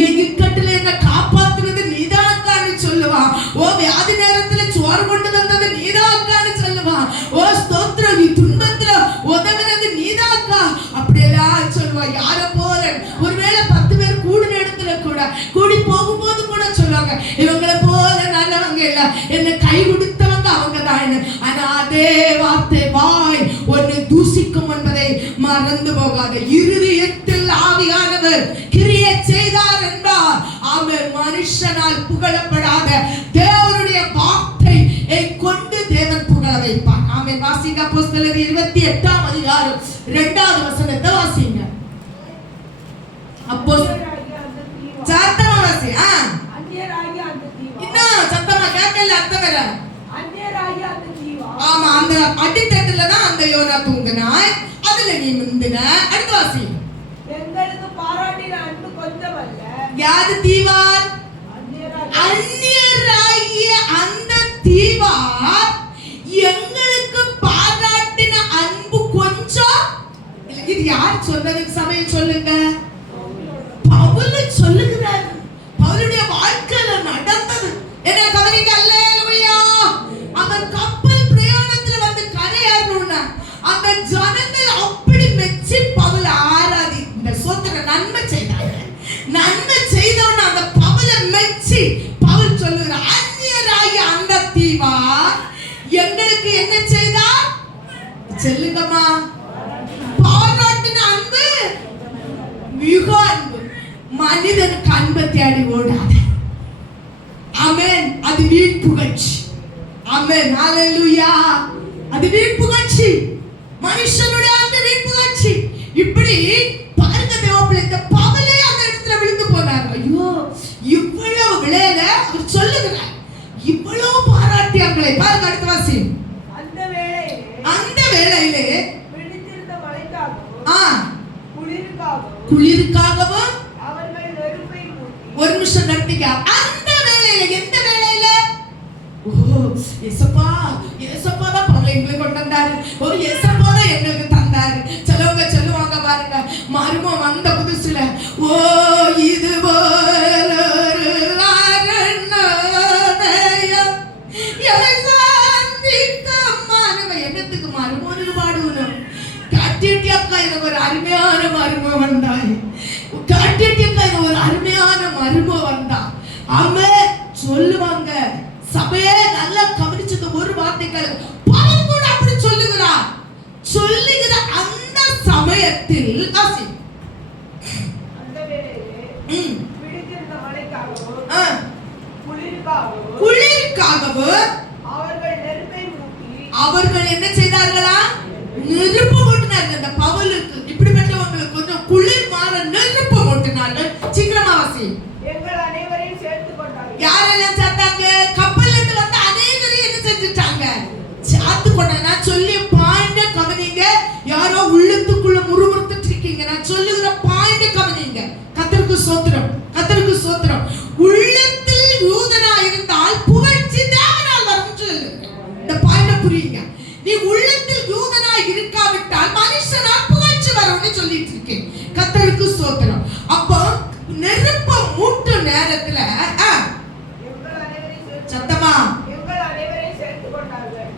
என் இக்கட்டுல என்ன காப்பாத்துறது நீதான் அக்கான்னு சொல்லுவான். ஓ வியாதி நேரத்துல சோறு கொண்டு வந்தது நீதான் அக்கான்னு சொல்லுவான். ஓ ஸ்தோத்திரம், நீ துன்பத்துல உதவினது நீதான் அக்கா அப்படியெல்லாம் சொல்லுவான். யார போல ஒருவேளை 10 பேர் கூடின இடத்துல கூட கூடி போகும்போது கூட சொல்லுவாங்க இவங்களை போல நல்லவங்க இல்ல, என்ன கை கொடுத்தவங்க அவங்க தான். ஆனா அதே வார்த்தை வாய் ஒன்னு தூசிக்கும் என்பதை மறந்து போகாத. இருதயத்தில் ஆவியானவர் கிரியை செய்தார் என்றார். ஆமென். மனுஷனால் புகழப்படாத தேவனுடைய வார்த்தை கொண்டு தேவன் புகழ வைப்பார். ஆமென். வாசிங்க அப்போஸ்தலர் 28ஆம் அதிகாரம் 2வது வசனத்தை வாசிங்க. அப்போ சத்தமா வாசி. இன்னும் சத்தமா கேட்கல அர்த்தம் வேற. ஆமா, அந்த அடித்தட்டுல தான் அந்த யோனா தூங்கினாய், அதுல நீ முந்தின. அடுத்து வாசி. எங்களுக்கு பாராட்டின அன்பு கொஞ்சமல்ல. யாரு தீவார்? அந்நியராகிய அந்த தீவார் எங்களுக்கு பாராட்டின அன்பு கொஞ்சம். இது யார் சொன்னதுக்கு சமயம் சொல்லுங்க? பவுல் சொல்லுகிறார். பவுலுடைய வாழ்க்கையில நடந்தது என்ன கவனிங்க. அல்லேலூயா. அவன் கப்பல் பிரயாணத்துல வந்து கரையேறணும்னா அந்த ஜனங்கள் அப்படி மெச்சி பவுல் ஆராதி இந்த சோத்திர நன்மை செய்தாங்க. நன்மை செய்தவன அந்த பவுலை மெச்சி பவுல் சொல்லுகிறார், அந்நியராகிய அந்த தீவா எங்களுக்கு என்ன செய்தார்? சொல்லுங்கம்மா. பாராட்டின அன்பு மிக அன்பு. மனிதனுக்கு அன்பை தேடி ஓடாது. ஆமென். அது வீண் புகழ்ச்சி. ஆமென். ஹல்லேலூயா. அது வீண் புகழ்ச்சி. மனுஷனுடைய அன்பு வீண் புகழ்ச்சி. இப்படி பாருங்க தேவப்பிள்ளை, இந்த பவுலே அந்த இடத்துல விழுந்து போனார். ஐயோ, இவ்வளவு விளையல அவர் சொல்லுகிறார், இவ்வளவு பாராட்டியாங்களே. பாருங்க அடுத்த வாசி. அந்த வேளையிலே பிடித்திருந்த மழைக்காகவும் குளிருக்காகவும் அவர்கள் நெருப்பை மூட்டி. ஒரு நிமிஷம் நடத்திக்க. அந்த வேளையில, எந்த வேளையில? ஓ ஏசப்பா, ஏசப்பா தான் பரல எங்களுக்கு கொண்டு வந்தாரு. ஒரு ஏசப்பா தான் எங்களுக்கு தந்தாரு. சிலவங்க சொல்லுவாங்க பாருங்க, மருமம் வந்த புதுசுல ஓ இது போல ஒரு அரண்மனையம் என்னை சந்திக்க மருமம். என்னத்துக்கு மருமோன்னு பாடுவோம்? காட்டிட்டி அக்கா எனக்கு ஒரு அருமையான மருமம் வந்தாய், காட்டிட்டி அக்கா எனக்கு ஒரு அருமையான மருமம் வந்தா. அம்மே சொல்லுவாங்க. சபையே நல்லா கவனிச்சது ஒரு வார்த்தைகள் பவுல் கூட அப்படி சொல்லுகிறார். சொல்லுகிற அந்த சமயத்தில் அந்த வேளையிலே பிடித்திருந்த மழைக்காகவும் குளிருக்காகவும் அவர்கள் என்ன செய்தார்களா? நெருப்பு மூட்டினார்கள். அந்த பவுலுக்கு இப்படிப்பட்டவங்களுக்கு கொஞ்சம் குளிர் மாற நெருப்பு மூட்டினார்கள். சீக்கிரமா வாசி. எங்கள் அனைவரையும் சேர்த்துக் கொண்டார்கள். யாரெல்லாம் சேர்த்தாங்க? கப்பல்ல இருந்து வந்த அனைவரையும் என்ன செஞ்சுட்டாங்க? சேர்த்து கொண்டாங்க. நான் சொல்லி பாயிண்ட கவனிங்க. யாரோ உள்ளத்துக்குள்ள முறுமுறுத்துட்டு இருக்கீங்க. நான் சொல்லுகிற பாயிண்ட கவனிங்க. கர்த்தருக்கு ஸ்தோத்திரம், கர்த்தருக்கு ஸ்தோத்திரம். உள்ளத்தில் யூதனா இருந்தால் புகழ்ச்சி தேவனால் வரும் சொல்லு. இந்த பாயிண்ட புரியுங்க. நீ உள்ளத்தில் யூதனா இருக்காவிட்டால் மனுஷனால் புகழ்ச்சி வரும்னு சொல்லிட்டு இருக்கேன். கர்த்தருக்கு ஸ்தோத்திரம். அப்போ நெருப்ப மூட்டு நேரத்துல சத்தமா எங்கள் அனைவரையும் சேர்த்துக் கொண்டார்கள்.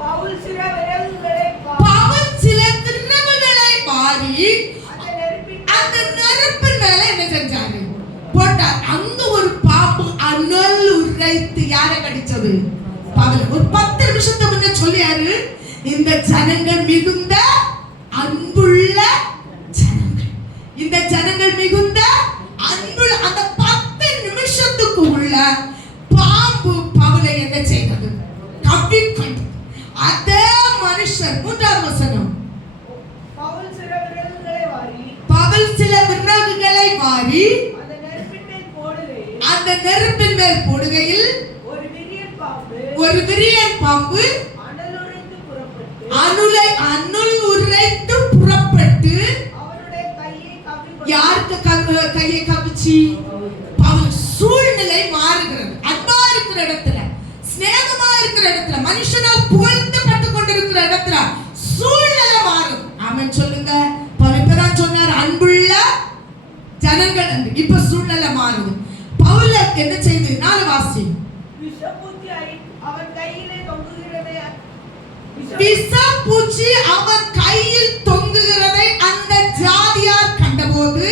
பவுல் சில விரவுகளை வாரி அந்த நெருப்பின் மேல என்ன செஞ்சாரு? போட்டார். அங்க ஒரு பாம்பு அனல் உரைத்து யாரை கடிச்சது? பவுல். ஒரு 10 நிமிஷத்துக்கு முன்ன சொல்லியாரு, இந்த ஜனங்கள் மிகுந்த அன்புள்ள ஜனங்கள், இந்த ஜனங்கள் மிகுந்த அன்புள்ள. அந்த 10 நிமிஷத்துக்கு உள்ள பாம்பு பவுலை என்ன செய்தது? கவ்விக்கொண்டது. அதே மனுஷன் 3வது வசனம், பவுல் சில விறகுகளை வாரி அந்த நெருப்பின் மேல் போடுகையில் ஒரு விரியன் பாம்பு அனுல் உரைத்து புறப்பட்டு யாருக்கு கையை கவிச்சு? பவுல். சூழ்நிலை மாறுகிறது. அன்பா இருக்கிற இடத்துல, சிநேகமா இருக்கிற இடத்துல, மனுஷனால் புகழ்ந்துபட்டு கொண்டிருக்கிற இடத்துல சூழ்நிலை மாறும். ஆமென் சொல்லுங்க. பவுல் சொன்னார் அன்புள்ள ஜனங்கள் என்று. இப்ப சூழ்நிலை மாறுது. பவுல் என்ன செய்து? 4 வாசி. விஷப்பூச்சி அவன் கையில் தொங்குகிறதை அந்த ஜாதியார் கண்டபோது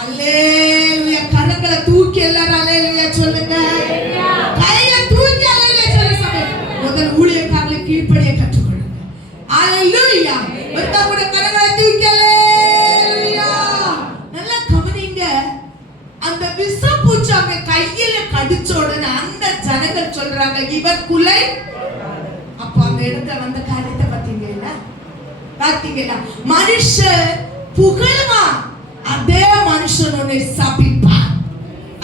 அல்லேலூயா. கரங்களை தூக்கி எல்லாரும் அல்லேலூயா சொல்லுங்க. கையை தூக்கி அல்லேலூயா சொல்லுங்க. முதல் ஊழியக்காரர்களை கீழ்ப்படிய கற்றுக்கொள்ளுங்க. அல்லேலூயா. ஒருத்தா கூட கரங்களை தூக்கி அல்லேலூயா. நல்லா கவனிங்க. அந்த விஷப்பூச்சி அவன் கையில கடிச்ச உடனே அந்த ஜனங்கள் சொல்றாங்க, இவர் குலை. அப்ப அந்த இடத்துல வந்த காரியத்தை பாத்தீங்களா? மனுஷன் புகழ்வான், அதே மனுஷன் உன்னை சபிப்பான்.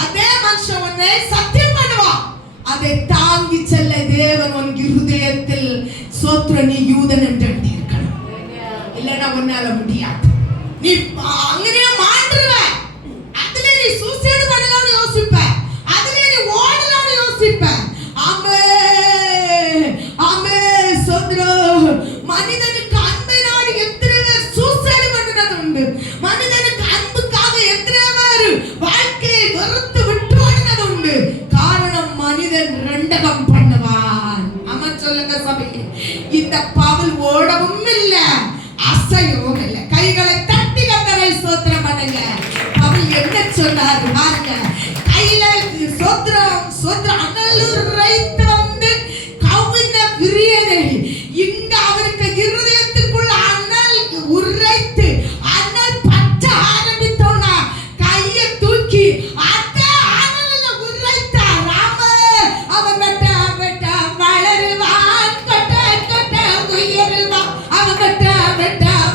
அதே மனுஷன் உன்னை சத்தியம் பண்ணுவான். அதை தாங்கி செல்ல தேவன் உன் இருதயத்தில் சோத்ர நீ யூதன் என்று எழுதியிருக்கணும். இல்லைன்னா உன்னால முடியாது. நீ அங்கேயே மாண்டுருவ. அதுல நீ சூசைடு பண்ணலாம்னு யோசிப்ப. அதுல நீ ஓடலாம்னு யோசிப்ப. ஆமே ஆமே சோத்ரோ. மனிதனுக்கு அன்பை நாடி எத்தனை பேர் சூசைடு பண்ணினது உண்டு. மனிதனுக்கு அன்புக்காக எத்தனை பேர் வாழ்க்கையை வெறுத்து விட்டு ஓடினது உண்டு. காரணம் மனிதன் ரெண்டகம் பண்ணுவான். ஆமா சொல்லுங்க சபையே. இந்த பவுல் ஓடவும் இல்லை, அசையவும் இல்லை. கைகளை தட்டி கர்த்தரை ஸ்தோத்திரம் பண்ணுங்க. பவுல் என்ன சொன்னார் பாருங்க. கையில ஸ்தோத்திரம் அனல் உரைத்து வந்து கவ்வின விரியனை இங்க அவருக்கு இருதயத்திற்குள்ள அனல் உரைத்து அனல் பற்ற ஆரம்பித்தோன்னா கையை தூக்கி அந்த அனல்ல உரைத்தார். ராம அவன் வெட்ட வளருவான், கொட்ட கொட்ட உயருவான். அவன் வெட்ட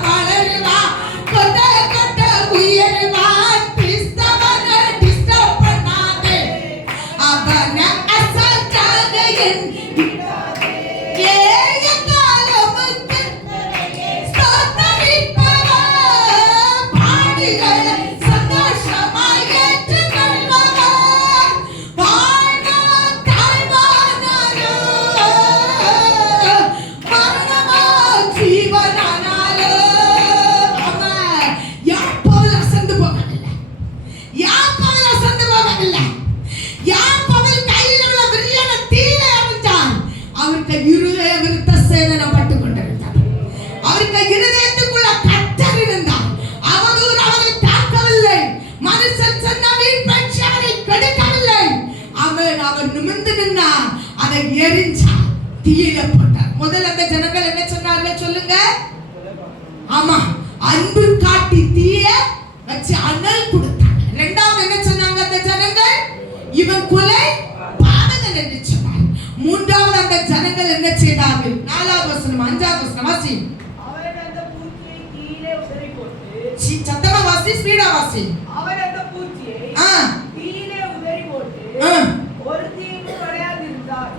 வளருவான், கொட்ட கொட்ட உயருவான். கிறிஸ்தவனை டிஸ்டர்ப் பண்ணாதே, அவனை எரிஞ்சா, தீயில போட்டார். முதல்ல அந்த ஜனங்கள் என்ன சொன்னார்கள் சொல்லுங்க? ஆமா, அன்பு காட்டி தீய வச்சு அனல் கொடுத்தாங்க. இரண்டாவது என்ன சொன்னாங்க அந்த ஜனங்கள்? இவன் கொலை பாதகன் என்று சொன்னார். மூன்றாவது அந்த ஜனங்கள் என்ன செய்தார்கள்? 4வது வசனம் 5வது வசனம் வாசி. அவன் அந்த பூச்சியை கீழே உதறி போட்டு, சத்தமா வாசி, ஸ்பீடா வாசி. அவன் அந்த பூச்சியை கீழே உதறி போட்டு ஒரு தீங்கும் அடையாதிருந்தார்.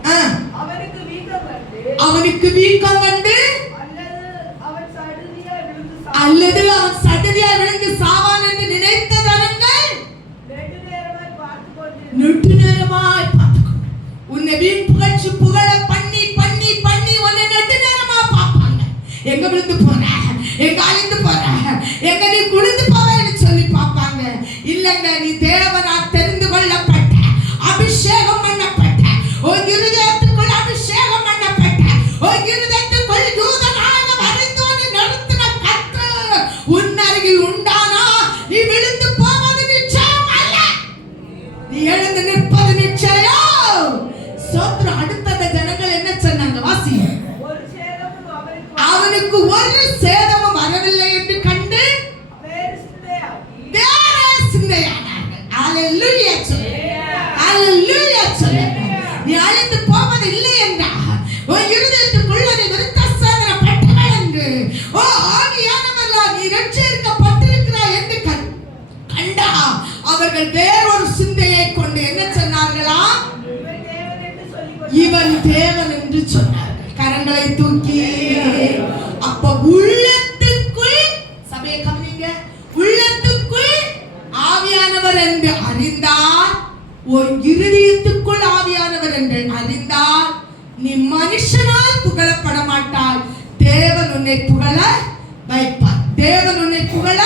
அவனுக்கு வீக்கம் கண்டு அல்லது அவன் சடுதியாய் விழுந்து சாவான் என்று நினைத்த ஜனங்கள் நெடுநேரமாய் பார்த்துக்கொண்டு உன்னை வீண் புகழ்ச்சி புகழ பண்ணி பண்ணி பண்ணி உன்னை நெடுநேரமா பார்ப்பாங்க. எங்க விழுந்து போற, எங்க அழிந்து போற, எங்க நீ குளிந்து போறன்னு சொல்லி பார்ப்பாங்க. இல்லங்க, நீ தேவனால் தெரிந்து கொள்ளப்பட்ட, அபிஷேகம் பண்ணப்பட்ட, உன் இருதயத்துக்குள் அபிஷேகம் பண்ணப்பட்ட, உன் இருதயத்துக்குள் யூதனாக வரைந்து உன்னை நடத்தின கர்த்தர் உன் அருகில் உண்டானா நீ விழுந்து போவது நிச்சயம் அல்ல, நீ எழுந்து நிற்பது நிச்சயம். சோத்ரம். அடுத்த ஜனங்கள் என்ன சொன்னாங்க வாசி. அவனுக்கு ஒரு சேதமும் வரவில்லை என்று கண்டு வேறு சிந்தையானார்கள். அல்லேலூயா சொல்லு, அல்லேலூயா சொல்லு. நீ அழிந்து போவது இல்லை என்றால் உன் இருதயத்துக்குள் நீ விருத்த சேதனம் பெற்றவள் என்று, ஓ ஆவியானவரா நீ ரட்சிக்கப்பட்டிருக்கிறாய் என்று கண்டா அவர்கள் வேறொரு சிந்தையை கொண்டு என்ன சொன்னார்களா? இவன் தேவன் என்று சொன்னார்கள். கரங்களை தூக்கி அப்ப உள்ளத்துக்குள், சபையை கவனிங்க, உள்ளத்துக்குள் ஆவியானவர் என்று அறிந்தால், ஒரு இருதயத்துக்குள் ஆவியானவர் என்று அறிந்தால் நீ மனுஷனால் புகழப்பட மாட்டாய். தேவன் உன்னை புகழ வைப்பார். தேவன் உன்னை புகழ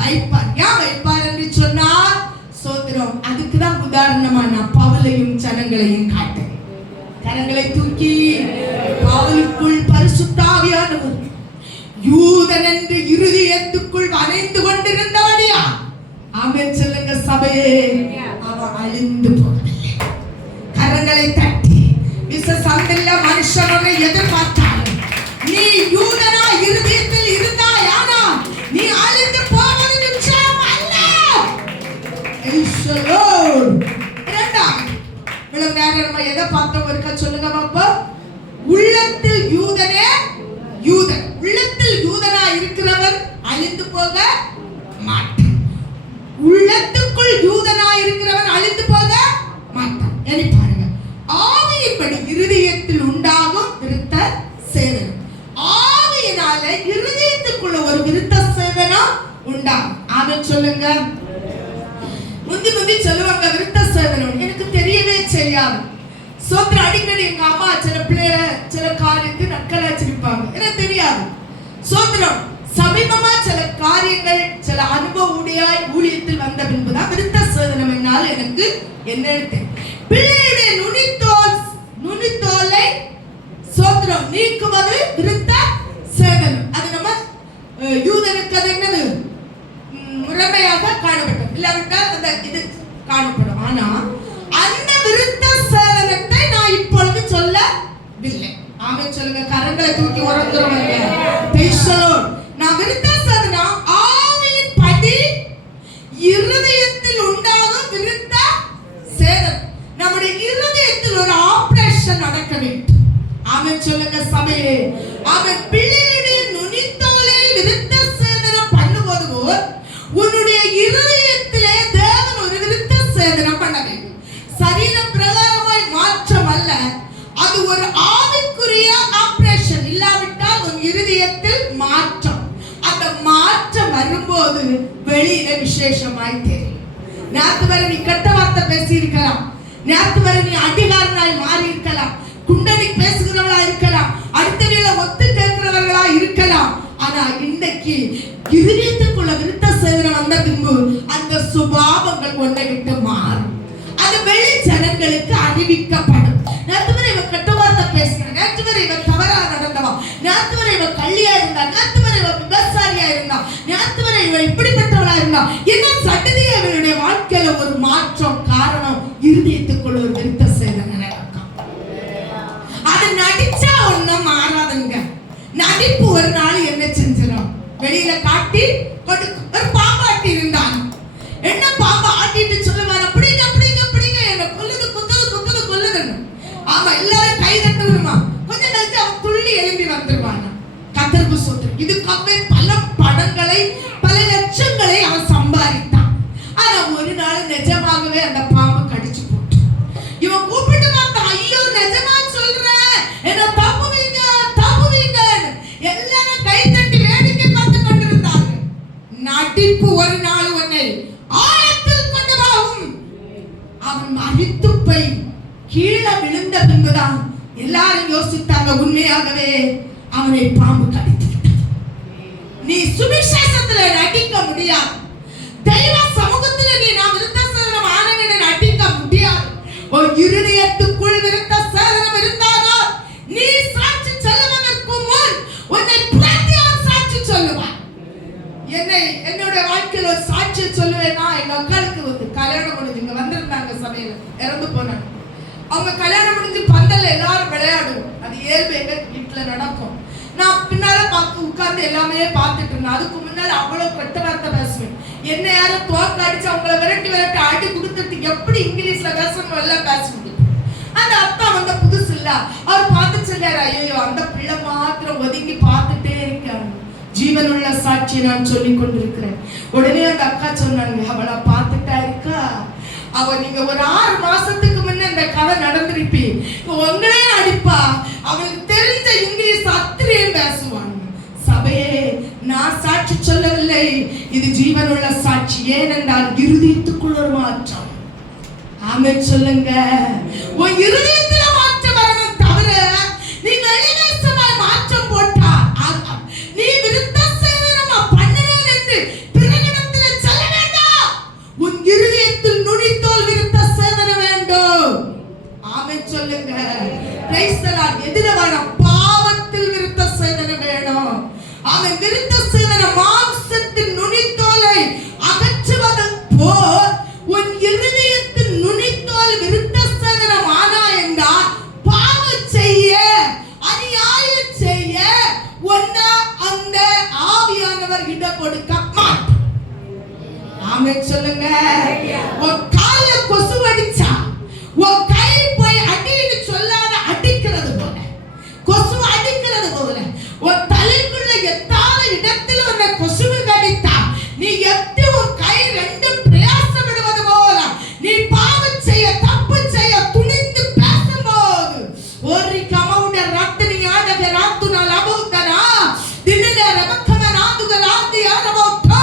வைப்பார். ஏன் வைப்பார் என்று சொன்னார்? சோதரம். அதுக்குதான் உதாரணமா நான் பவுலையும் ஜனங்களையும் காட்டுறேன். கரங்களை தூக்கி, பவுலுக்குள் பரிசுத்த ஆவியானவர் யூதன் என்று இருதயத்துக்குள் வரைந்து கொண்டிருந்தவடியா. ஆமென் சொல்லுங்க சபையே. அவன் அழிந்து போகவில்லை. கரங்களை தட்டி விசேஷமில்ல மனுஷனை எதிர்பார்த்தாலும் நீ யூதனா இருதயத்தில் இருந்தாயானா நீ அழிந்து போவது நிச்சயம் அல்ல. இரண்டாவது இவ்வளவு நேரம் நம்ம எதை பார்த்தோம் இருக்கா சொல்லுங்க பாப்பா. உள்ளத்தில் யூதனே யூதன். உள்ளத்தில் யூதனா இருக்கிறவன் அழிந்து போக மாட்டான். உள்ளத்துக்குள் யூதனா இருக்கிறவன் அழிந்து போக மாட்டான். எண்ணி பாருங்க. ஆவியின்படி இருதயத்தில் உண்டாகும் விருத்த சேதனம். ஆவியினால இருதயத்துக்குள்ள ஒரு விருத்த சேதனம் உண்டாகும். ஆமென் சொல்லுங்க. முந்தி சொல்லுவாங்க விருத்த சேதனம் எனக்கு தெரியவே செய்யாது. சோத்ர. அடிக்கடி எங்க அம்மா சில பிள்ளைகளை சில காரியத்தை நக்கலாச்சிருப்பாங்க, எனக்கு தெரியாது. சோத்ரம். சமீபமா சில காரியங்கள் சில அனுபவ உடையாய் ஊழியத்தில் வந்த பின்புதான் விருத்த சேதனம் என்னால் எனக்கு என்ன பிள்ளையுடைய நுனித்தோலை சோத்ரம் நீக்குவது விருத்த சேதனம். அது நம்ம யூதனுக்கு அது என்னது முறைமையாக காணப்படும், இல்லாவிட்டால் அந்த இது காணப்படும். ஆனா அந்த விருத்த சேதனத்தை நான் இப்பொழுது சொல்லவில்லை. ஆமென் சொல்லுங்க. கரங்களை தூக்கி உறங்குறவங்க பேசலோன். நான் விருத்த சேதனம் ஆவியின் படி இருதயத்தில் உண்டாகும் விருத்த சேதனம். நம்முடைய இருதயத்தில் ஒரு ஆபரேஷன் நடக்க வேண்டும். ஆமென் சொல்லுங்க சபையே. அவன் பிள்ளையுடைய நுனித்தோலை விருத்த சேதனம் பண்ணுவது போல் உன்னுடைய இருதயத்திலே தேவன் ஒரு விருத்த சேதனம் பண்ண வேண்டும். சரீர பிரகாரமாய் மாற்றம் அல்ல, அது ஒரு ஆவிக்குரிய ஆபரேஷன். இல்லாவிட்டால் உன் இருதயத்தில் மாற்றம். அந்த மாற்றம் வரும்போது வெளியில விசேஷமாய் தெரியும். நேற்று வரை நீ கெட்ட வார்த்தை பேசி இருக்கலாம், நேற்று வரை நீ அடிகாரனாய் மாறி இருக்கலாம், குண்டடி பேசுகிறவளா இருக்கலாம், அடுத்த வேளை ஒத்து கேட்கிறவர்களா இருக்கலாம். ஆனா இன்றைக்கு இருதயத்துக்குள்ள விருத்த சேதனம் வந்த பின்பு அந்த சுபாவங்கள் ஒன்றை விட்டு மாறும். அது வெளி ஜனங்களுக்கு அறிவிக்கப்படும். நேற்று வரை இவன் கெட்ட வார்த்தை பேசினான், நேற்று வரை இவன் தவறா நடந்தவன், நேற்று வரை இவன் கள்ளியா இருந்தா, நேற்று வரை இவன் விபச்சாரியா இருந்தா, நேற்று வரை இவன் இப்படிப்பட்டவளா இருந்தா. என்ன சட்டதியா இவனுடைய வாழ்க்கையில ஒரு மாற்றம். காரணம் இருதயத்துக்குள்ள ஒரு விருத்த சேதனம் நடக்கும். நடிப்பு ஒரு நாள் என்ன செஞ்சிடும், வெளியில காட்டி கொடுக்கும். ஒரு பாம்பாட்டி இருந்தான். என்ன பாம்பு ஆட்டிட்டு சொல்லுவாரு, அப்படிங்க அப்படிங்க அப்படிங்க என்ன கொல்லுது குத்துது குத்துது கொல்லுதுன்னு. ஆமா, எல்லாரும் கை தட்டுமா. கொஞ்ச நேரத்துல அவன் துள்ளி எழும்பி வந்துருவான். கத்தருக்கு சொல்றேன், இதுக்காகவே பல பணங்களை பல லட்சங்களை அவன் சம்பாதித்தான். ஆனா ஒரு நாள் நிஜமாகவே அந்த பாம்பு கடிச்சு போட்டு இவன் கூப்பிட்டு பார்த்தான், ஐயோ நிஜமா சொல்றேன் என்ன தப்புவீங்க தப்புவீங்க. எல்லாரும் கை தட்டி வேடிக்கை பார்த்து கொண்டிருந்தாங்க. நடிப்பு ஒரு நாள் உன்னை ஆழத்தில் கொண்டு போகும். அவன் மரித்து போய் கீழே விழுந்த பின்புதான் எல்லாரும் யோசித்தாங்க, உண்மையாகவே அவனை பாம்பு கடித்து விட்டது. நீ சுவிசேஷத்துல நடிக்க முடியாது, தெய்வ சமூகத்துல நீ நாம் விருத்த சேதனம் ஆனவனை நடிக்க முடியாது. ஒரு இருதயத்துக்குள் விருத்த சேதனம் இருந்தால் நீ சாட்சி சொல்லுவதற்கு முன் உன்னை பிரத்தியான் சாட்சி சொல்லுவான். என்னோட வாழ்க்கையில் ஒரு சாட்சியை சொல்லுவேன்னா, எங்க அக்காளுக்கு வந்து கல்யாணம் முடிஞ்சு இங்க வந்திருந்தாங்க, சபையில இறந்து போனாங்க. அவங்க கல்யாணம் முடிஞ்சு பந்தல்ல எல்லாரும் விளையாடுவோம், அது இயல்பு எங்க வீட்டுல நடக்கும். நான் பின்னால பார்த்து உட்கார்ந்து எல்லாமே பார்த்துட்டு இருந்தேன். அதுக்கு முன்னால அவ்வளவு கெட்ட வார்த்தை பேசுவேன். என்ன யாரும் தோக்க அடிச்சு அவங்கள விரட்டி விரட்டி அடி கொடுத்துட்டு எப்படி இங்கிலீஷ்ல பேசணும் எல்லாம் பேச முடியும். அந்த அப்பா வந்த புதுசு இல்ல, அவர் பார்த்து சொன்னாரு, ஐயோ அந்த பிள்ளை மாத்திரம் ஒதுங்கி பார்த்துட்டே இருக்காங்க. ஜீவனுள்ள சாட்சி நான் சொல்லி கொண்டிருக்கிறேன். உடனே அந்த அக்கா சொன்னாங்க, அவளை பார்த்துட்டா இருக்கா, அவ நீங்க ஒரு 6 மாசத்துக்கு முன்ன இந்த கதை நடந்திருப்பி, உங்களே அடிப்பா, அவளுக்கு தெரிஞ்ச இங்கிலீஷ் அத்திரியம் பேசுவாங்க. சபையே, நான் சாட்சி சொல்லவில்லை, இது ஜீவனுள்ள சாட்சி. ஏனென்றால் இருதயத்துக்குள்ள ஒரு மாற்றம். ஆமென் சொல்லுங்க. உன் இருதயத்துல மாற்றம் வரணும் தவிர நீ வெளிவேசமாய் மாற்றம் போட்டா நீ விருத்த சேதனமா பண்ணுவேன் என்று பிறனிடத்துல சொல்ல வேண்டாம். உன் இருதயத்தில் நுனித்தோல் விருத்த சேதனம் வேண்டும். ஆமென் சொல்லுங்க. Price the Lord. எதிர வேணும், பாவத்தில் விருத்த சேதனம் வேணும். அவன் விருத்த சேதனம் மாம்சத்தின் நுனித்தோலை அகற்றுவது போல் உன் இருதயத்தின் நுனித்தோல் விருத்த சேதனம் ஆனா என்றால் பாவம் செய்ய அநியாயம் செய்ய ஒன்ன அந்த ஆவியானவர் இடம் கொடுக்க மாட்டார். ஆமென் சொல்லுங்க. உன் கால கொசு அடிச்சா உன் கை போய் அடின்னு சொல்லாத அடிக்கிறது போல, கொசு அடிக்கிறது போல, உன் தலைக்குள்ள எத்தாத இடத்தில் உன்னை கொசுவு கடித்தா நீ எத்தி உன் கை ரெண்டும் பிரயாசப்படுவது போல நீ பாவம் செய்ய தப்பு செய்ய துணிந்து பேசும்போது ஒரு கமவுடைய ரத்தனி ஆடக ராத்துனா லபுதனா தினன ரபக்கம நாதுக ராத்தி ஆரவோட்டோ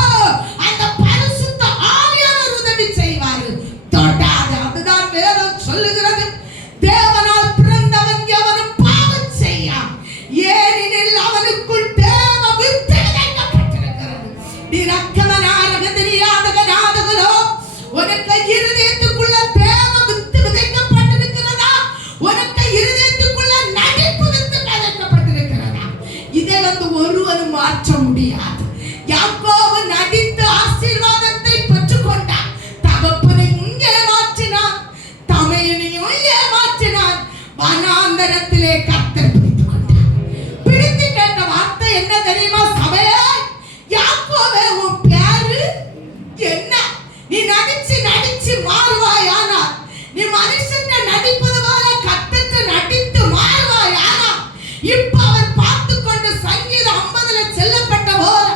அந்த பரிசுத்த ஆவியானவர் உதவி செய்வார். தொடாத, அதுதான் வேதம் சொல்லுகிறது. தேவனால் பிறந்தவன் எவனும் பாவம் செய்யா, ஏனெனில் அவனுக்குள் தேவ வித்து விதைக்கப்பட்டிருக்கிறது. நீ ரக்கமனாரகதிரியாதகனாதகலோ உனக்கு இருதயத்துக்குள்ள தேவ வித்து விதைக்கப்பட்டிருக்கிறதா, உனக்கு இருதயத்துக்குள்ள நடிப்பு வித்து விதைக்கப்பட்டிருக்கிறதா? இதை ஒருவரும் மாற்ற முடியாது. யாக்கோபு நடித்து ஆசீர்வாதத்தை பெற்றுக்கொண்டான். தகப்பனை இங்கே மாற்றினான், தமையனையும் ஏமாற்றினான். வனாந்தரத்திலே கர்த்தர் பிடித்துக் கொண்டார். பிடித்து கேட்ட வார்த்தை என்ன தெரியுமா சபையே? யாக்கோபே, உன் பேரு என்ன? நீ நடிச்சு நடிச்சு மாறுவாயானா, நீ மனுஷன் நடிப்பது போல கர்த்தர் நடித்து மாறுவாயானா, இப்ப அவர் பார்த்து கொண்டு சங்கீதம் 50ல செல்லப்பட்ட போல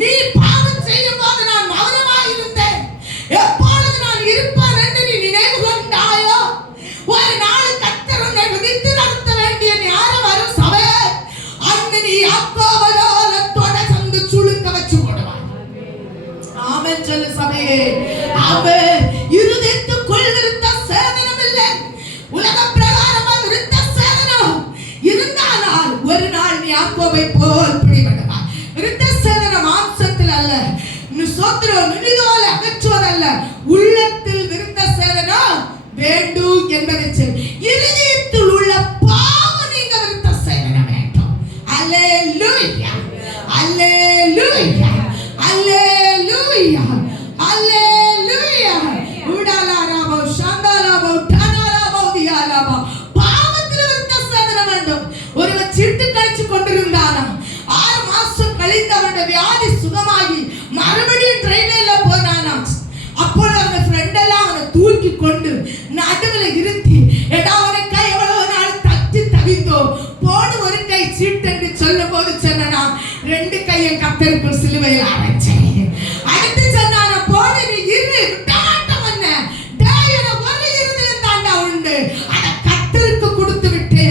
நீ பாவம் செய்யும் போது நான் மௌனமாய் இருந்தேன், எப்பொழுது நான் இருப்பேன் என்று நீ நினைவு கொண்டாயோ, ஒரு நாள் கர்த்தர் உன்னை விதித்து நடத்த வேண்டிய நேரம் வரும் சபையே. அங்கு நீ யாக்கோபோல தொட சந்து சுளுக்க வச்சு போடுவாய். ஆமென் சொல்லு சபையே. ஆமென். இருதயத்துக்குள் விருத்த சேதனம் இல்லை, உலக பிரகாரமா விருத்த சேதனம் இருந்தானால் ஒரு நாள் நீ யாக்கோபை போல் பிடிபடுவாய். விருத்த சேதனம் மாம்சத்தில் அல்ல, சோத்திரம் நுனிதோல அகற்றுவதல்ல, உள்ளத்தில் விருத்த சேதனம் வேண்டும் என்பதை சொல். இருதயத்தில் உள்ள பாவம் நீங்க விருத்த சேதனம் வேண்டும். அல்லேலூயா, அல்லேலூயா, அல்லேலூயா, அல்லேலூயா. உடலாராபோ சந்தாலாபோ தனாலாபோ தியாலாபோ பாவத்தில் விருத்த சேதனம் வேண்டும். ஒருவர் சீட்டு கழிச்சு கொண்டிருந்தானா அந்த வியாதி சுகமாகி மறுபடியும் ட்ரெயின்ல போனானாம். அப்போ அவங்க ஃப்ரெண்ட் எல்லாம் அவனை தூக்கி கொண்டு நடுவுல இருத்தி, ஏடா ஒரு கை எவ்வளவு நாள் தட்டி தவிந்தோ போடு ஒரு கை சீட்டு என்று சொல்லும் போது சொன்னா, ரெண்டு கையை கத்தருக்குள் சிலுவையில் அரைச்சேன். அடுத்து சொன்னான, போடு நீ இரு விட்டமாட்டம் என்ன தேவன ஒரு இருதயம் தாண்டா உண்டு, அதை கத்தருக்கு கொடுத்து விட்டு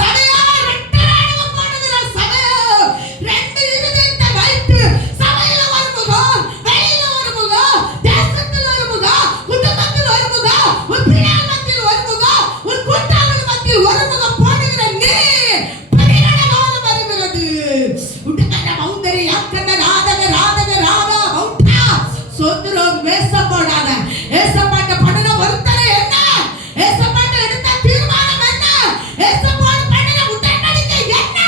சபையா ரெட்டராக போடுகிற சபையோ ரெண்டு இருதயத்தை வைத்து சபையில ஒரு முகம், வெளியில ஒரு முகம், தேசத்தில் ஒரு முகம், குடும்பத்தில் ஒரு முகம், உன் பிள்ளைகள் மத்தியில் ஒரு முகம், உன் கூட்டாளர்கள் மத்தியில் ஒரு முகம் போடுகிற நீ பரிணாமம் வருகிறது. உடனே மௌந்தரி அக்கன ராதக ராதக ராதா மௌட்டா சோத்ரம் மேச போடாத. ஏசப்பாட்ட பண்ணன வர்த்தனை என்ன? ஏசப்பாட்ட எடுத்த தீர்மானம் என்ன? ஏசப்பாட்ட பண்ணன உடன்படிக்கை என்ன?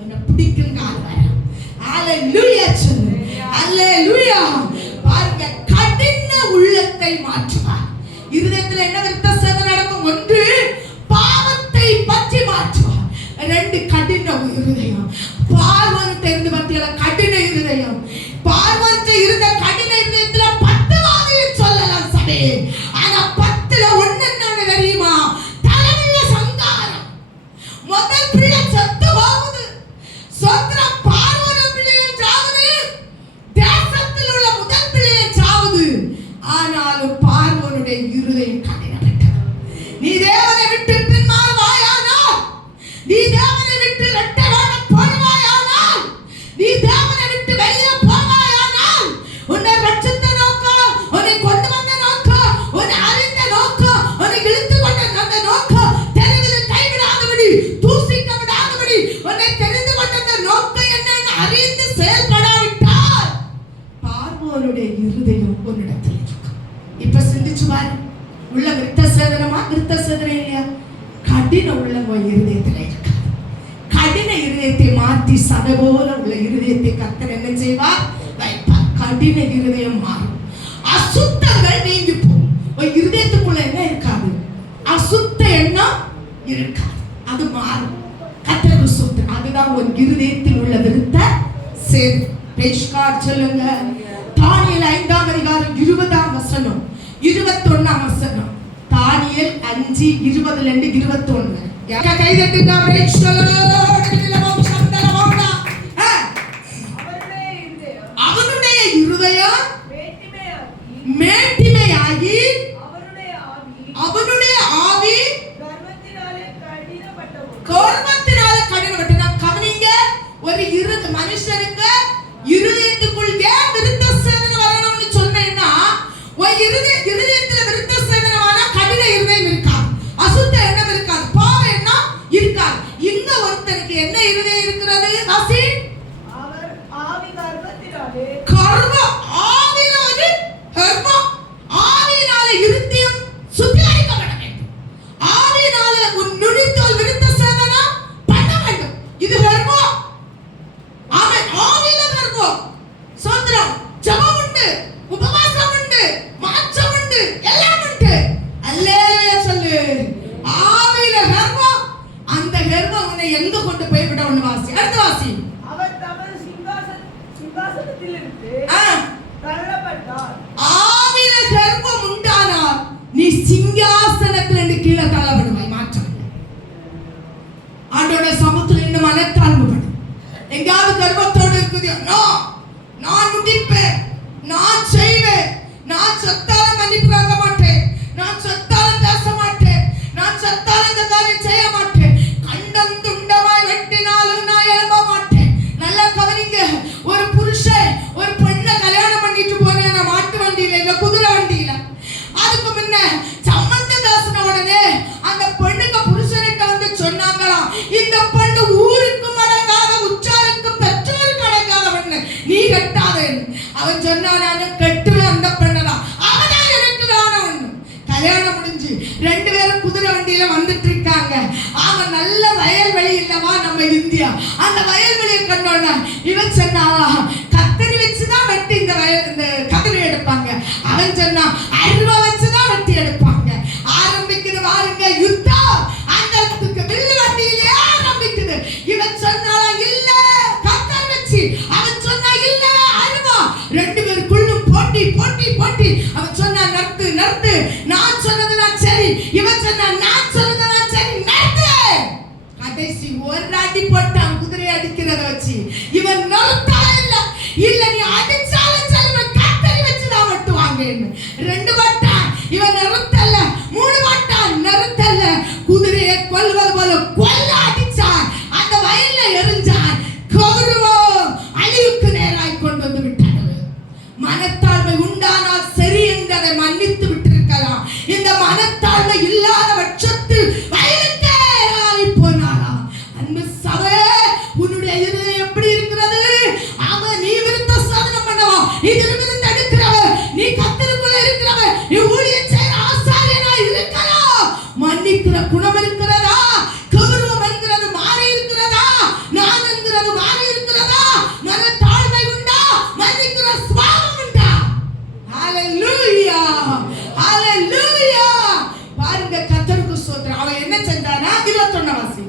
உன்னை பிடிக்கும் கால் வரும். ஹalleluya சொல்லு. ஹalleluya. பாருங்க, கடின உள்ளத்தை மாற்றுவார். இருதயத்தில் என்ன விருத்தசேதனை நடக்கும்? ஒன்று, பாவத்தை பற்றி மாற்றுவார். ரெண்டு, கடின இருதயம். பார்வன் தெரிந்து பத்தியல கடின இருதயம். பார்வன் இருந்த கடின இருதயத்துல 10 வாதையும் சொல்லலாம் சபை. ஆனா 10ல ஒண்ணு என்ன தெரியுமா? தலைவில சங்காரம். முதல் பிள்ளை செத்து போகுது. சோத்ரம் பார்வன பிள்ளையும் சாவுது. தேசத்தில் உள்ள முதல் பிள்ளையும் சாவுது. ஆனாலும் பார்வனுடைய இருதயம் கடினப்பட்டது. நீ தேவனை விட்டு பின்மாறுவாயானால், நீ தேவனை விட்டு ரெட்டரோட போடுவாயானால், நீ தேவனை விட்டு வெளியே போவாயானால், உன்னை ரட்சித்த நோக்கம், உன்னை கொண்டு வந்த நோக்கம், உன்னை அறிந்த நோக்கம், உன்னை இழுத்து கொண்ட அந்த நோக்கம், தெருவில் கைவிடாதபடி, தூசிக்க விடாதபடி, உன்னை தெரிந்து கொண்ட அந்த நோக்கம் என்னன்னு அறிந்து செயல்படாவிட்டால் பார்வோனுடைய இருதயம் உன்னிடத்தில் இருக்கும். இப்ப சிந்திச்சு பாரு, உள்ள விருத்தசேதனமா? விருத்தசேதனை இல்லையா? கடின உள்ள இருதயத்தில் இருக்காது. கடின இருதயத்தை மாற்றி சதை போல உள்ள இருதயத்தை கர்த்தர் என்ன செய்வார்? வைப்பார். கடின இருதயம் மாறும். அசுத்தங்கள் நீங்கி போகும். ஒரு இருதயத்துக்குள்ள என்ன இருக்காது? அசுத்த எண்ணம் இருக்காது. அது மாறும். கர்த்தருக்கு சுத்தம். அதுதான் ஒரு இருதயத்தில் உள்ள விருத்த சேதம். பேஷ்கார் சொல்லுங்க. தானியேல் 5ஆம் அதிகாரம் 20ஆம் வசனம் 21ஆம் வசனம். தானியேல் 5:20 21. யாரா கை தட்டுங்க? பிரேஸ் அவனுடைய இருதயம் மேட்டிமையாகி அவனுடைய ஆவி கர்மத்தினாலே கடினப்பட்டது. கவனிங்க, ஒரு மனுஷனுக்கு இருதயத்துக்குள் ஏன் விருத்த சேதனை வரணும்னு சொன்னேன்னா, ஒரு இருதயத்துல விருத்த சேதனை வந்தா கடின இருதயம் இருக்காது, அசுத்த எண்ணம் இருக்காது, பாவ எண்ணம் இருக்காது. இங்க ஒருத்தருக்கு என்ன இருதயம் இருக்கிறது? வாசி. அவர் ஆவி கர்மத்தினாலே கர்மம் ஆவினாலே கர்மம் ஆவினாலே இருதயம் சுத்திகரிக்கப்பட வேண்டும். ஆவினாலே உன் நுனித்தோல் விருத்த சேதனை பண்ண வேண்டும். இது கர்மம். ஆமென். ஆவியில கர்மம். சோத்ரம். ஜெபம் உண்டு, உபவாசம் உண்டு, மாற்றம் உண்டு, எல்லாம் உண்டு. அல்லேலூயா சொல்லு. ஆவியில கர்மம். அந்த கர்மம் உன்னை எங்க கொண்டு போய் விட? ஒண்ணு வாசி. அடுத்த வாசி. அவர் தமது சிங்காசனத்தில் இருந்து தள்ளப்பட்டார். ஆவியில கர்மம் உண்டானால் நீ சிங்காசனத்துல இருந்து கீழே தள்ளப்படுவாய். மாற்றம் இல்லை. ஆண்டோட சமூகத்துல இன்னும் மனத்தாழ்வுபடும். எங்காவது கர்மத்தோடு இருக்குது, நான் முடிப்பேன், நான் செய்வேன், நான் செத்தாலும் மன்னிப்பு வாங்க மாட்டேன், நான் செத்தாலும் பேச மாட்டேன், நான் செத்தாலும் இந்த காரியம் செய்ய மாட்டேன், கண்டம் துண்டமாய் வெட்டினாலும் நான் எழும்ப மாட்டேன். நல்லா கவனிங்க. ஒரு புருஷன் ஒரு பெண்ணை கல்யாணம் பண்ணிட்டு போனேன் மாட்டு வண்டியில, இல்ல குதிரை வண்டியில. அதுக்கு முன்ன சம்பந்தம் பேசின உடனே அந்த பெண்ணுக்கு புருஷனுக்கு வந்து சொன்னாங்களாம், இந்த பெண்ணு ஊருக்கு மடங்காத உச்சாருக்கு பெற்றோருக்கு அடங்காதவன், நீ கட்டாதே. அவன் சொன்னான், நான் கட்டுவேன் அந்த பெண்ணதான், அவதான் எனக்கு வேணும். கல்யாணம் முடிஞ்சு 2 பேரும் குதிரை வண்டியில வந்துட்டு இருக்காங்க. அவன் நல்ல வயல்வெளி இல்லவா நம்ம இந்தியா, அந்த வயல்வெளியை கண்டோன்னா இவன் சொன்னா, கத்தரி வச்சுதான் வெட்டி இந்த கதிரை எடுப்பாங்க. அவன் சொன்னா, அருவா வச்சுதான் வெட்டி எடுப்பாங்க. ஆரம்பிக்குது பாருங்க யுத்தம். அந்த வில்லு வண்டியிலே ஆரம்பிக்குது. இவன் சொன்னாலும் இல்ல கத்தரி வச்சு, அவன் சொன்னா மனத்தாழ்மை உண்டானால் சரி என்று அதை மன்னித்து விட்டிருக்கலாம். இந்த மனத்தாழ்மை இல்லாத பட்சத்தில் வயலுக்கேறாய் போனாலாம். அன்பு சபையே, உன்னுடைய இதயம் எப்படி இருக்கிறது? அவன் நீ விருத்த சாதனம் பண்ணவா, நீ திருமணம் தடுக்கிறவர், நீ கர்த்தருக்குள்ள இருக்கிறவர், நீ ஊழியம் செய்கிற ஆசாரியனா இருக்கலாம். மன்னிக்கிற குணம் இருக்கிறதா? கௌரவம் என்கிறது மாறி இருக்கிறதா? நான் என்கிறது மாறி இருக்கிறதா? மனத்தாழ்மை உண்டா? மன்னிக்கிற சுபாவம் உண்டா? ஹalleluya, ஹalleluya. பாருங்க, கர்த்தருக்கு ஸ்தோத்திரம். அவன் என்ன செஞ்சானா? 21 வாசி.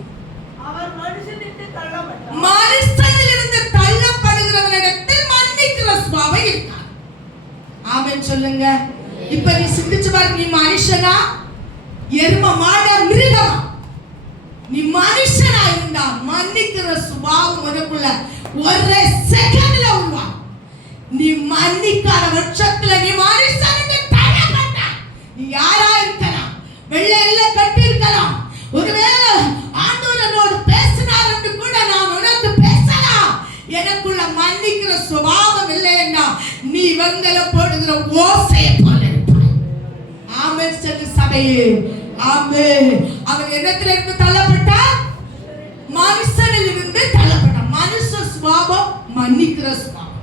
அவர் மனுஷனிலிருந்து தள்ளப்பட்டார். மனுஷனிலிருந்து தள்ளப்படுகிறவனிடத்தில் மன்னிக்கிற சுபாவம் இருக்காது. ஆமென் சொல்லுங்க. இப்ப நீ சிந்திச்சு பாரு, நீ மனுஷனா, எரும மாடா, மிருகமா? நீ மனுஷனா இருந்தா மன்னிக்கிற சுபாவம் உனக்குள்ள ஒரு செகண்ட்ல உருவாகும். நீ மன்னிக்காத பட்சத்துல நீ மனுஷனுக்கு தள்ளப்பட்ட. நீ யாரா இருக்கலாம், வெள்ளையில கட்டி இருக்கலாம், ஒருவேளை ஆண்டவரோடு பேசினார் என்று கூட நான் உனக்கு பேசலாம். எனக்குள்ள மன்னிக்கிற சுபாவம் இல்லைன்னா நீ வெங்கல போடுகிற ஓசையை போல இருப்பாய். ஆமென் சொல்லு சபையே, ஆமென். அவன் என்னத்துல இருந்து தள்ளப்பட்டான்? மனுஷனில் இருந்து தள்ளப்பட்டான். மனுஷ சுபாவம் மன்னிக்கிற சுபாவம்.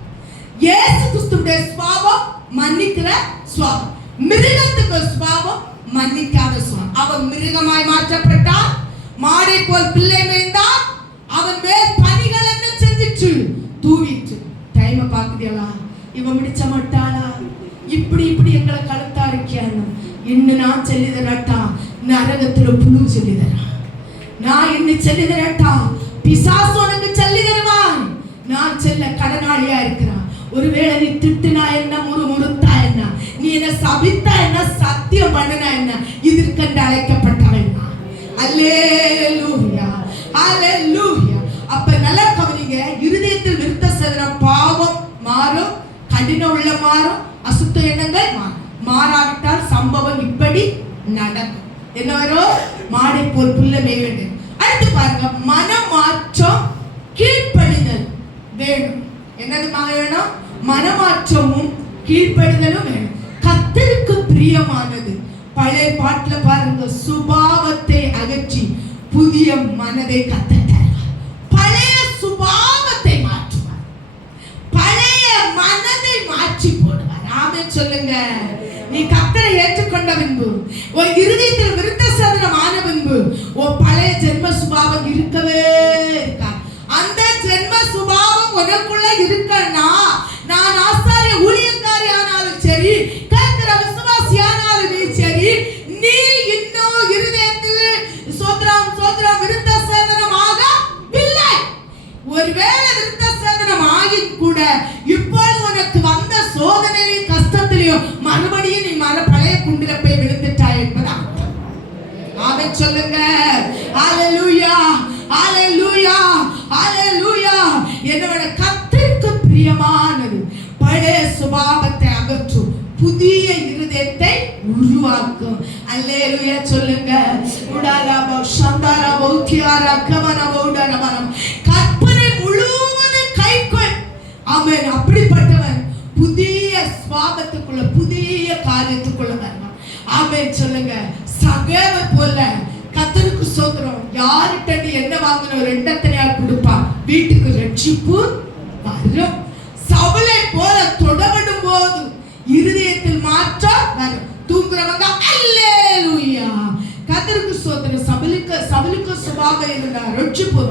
இயேசு கிறிஸ்துவுடைய சுபாவம் மன்னிக்கிற சுபாவம். மிருகத்துக்கு சுபாவம் மன்னிக்காத சுபாவம். அவன் மிருகமாய் மாற்றப்பட்டான். மாடை போல் பிள்ளை மேய்ந்தான். அவன் மேல் பனிகள் என்ன செஞ்சிச்சு? தூவிட்டு. டைமை பாக்குதியலா? இவன் பிடிச்ச மாட்டாளா? இப்படி இப்படி எங்களை கழுத்தா இருக்கியான்னு இன்னும் நான் சொல்லிதரட்டா, நரகத்துல புழு சொல்லிதரா. நான் இன்னும் சொல்லிதரட்டா, பிசாசு உனக்கு சொல்லி தருவான். நான் செல்ல கடனாளியா இருக்கிறான். ஒருவேளை நீ திட்டுனா என்ன, முறுமுறுத்தா என்ன, நீ என்ன சபித்தா என்ன, சத்தியம் பண்ணனா என்ன, இதற்கென்று அழைக்கப்பட்டவன். அல்லேலூயா, அல்லேலூயா. அப்ப நல்லா கவனிங்க, இருதயத்தில் விருத்த சேதனம் பாவம் மாறும், கடின உள்ள மாறும், அசுத்த எண்ணங்கள் மாறும். மாறாவிட்டால் சம்பவம் இப்படி நடக்கும். என்ன வரும்? மாடை போல் புல்ல மேய வேண்டும். அடுத்து பாருங்க, மனமாற்றம் கீழ்ப்படிதல் வேணும். என்னது வேணும்? மனமாற்றமும் கீழ்ப்படிதலும் வேணும். கர்த்தருக்கு பிரியமானது. பழைய பாட்டுல பாருங்க, சுபாவத்தை அகற்றி புதிய மனதை கர்த்தர் தருவார். பழைய சுபாவத்தை மாற்றுவார், பழைய மனதை மாற்றி போடுவார். ஆமென் சொல்லுங்க. நீ கர்த்தரை ஏற்றுக்கொண்ட பின்பு, உன் இருதயத்தில் விருத்த சேதனம் ஆன பின்பு, உன் பழைய ஜென்ம சுபாவம் இருக்கவே இருக்காது. அந்த ஜென்ம சுபாவம் உனக்குள்ள இருக்கன்னா, நான் ஆசாரிய ஊழியக்காரி ஆனாலும் சரி, கர்த்தர விசுவாசி ஆனாலும் சரி, நீ இன்னும் இருதயத்தில் சோத்ரம் சோத்ரம் விருத்த சேதனமாக இல்லை. ஒருவேளை விருத்த சேதனம் ஆகி கூட இப்போது உனக்கு வந்த சோதனையிலும் கஷ்டத்திலையும் மறுபடியும் நீ பழைய குண்டில போய் விழுந்துட்டாய் என்பது அர்த்தம். ஆமென் சொல்லுங்க. ஹalleluya, ஹalleluya, ஹalleluya. என்னோட கர்த்தருக்கு பிரியமானது பழைய சுபாவத்தை அகற்றும், புதிய இருதயத்தை உருவாக்கும். அல்லேலூயா சொல்லுங்க. உடாலாபோ சந்தாராபோ கியாரா கமனபோ உடாரமனம். கற்பனை முழுவதும் கைக்கொள். ஆமென். அப்படிப்பட்டவன் புதிய சுபாவத்துக்குள்ள, புதிய காரியத்துக்குள்ள வருவான். ஆமென் சொல்லுங்க. சகேவ போல கர்த்தருக்கு ஸ்தோத்திரம். யார்கிட்ட நீ என்ன வாங்கணும், ரெண்டத்தனையால் கொடுப்பான். வீட்டுக்கு ரட்சிப்பு வரும். சவுலை போல தொடப்படும் போது இருதயத்தில் மாற்றம் வரும். தூங்குறவங்க அல்லேலூயா, கர்த்தருக்கு ஸ்தோத்திரம். சவுலுக்கு சுபாவம் இருந்தா ரட்சிப்பு,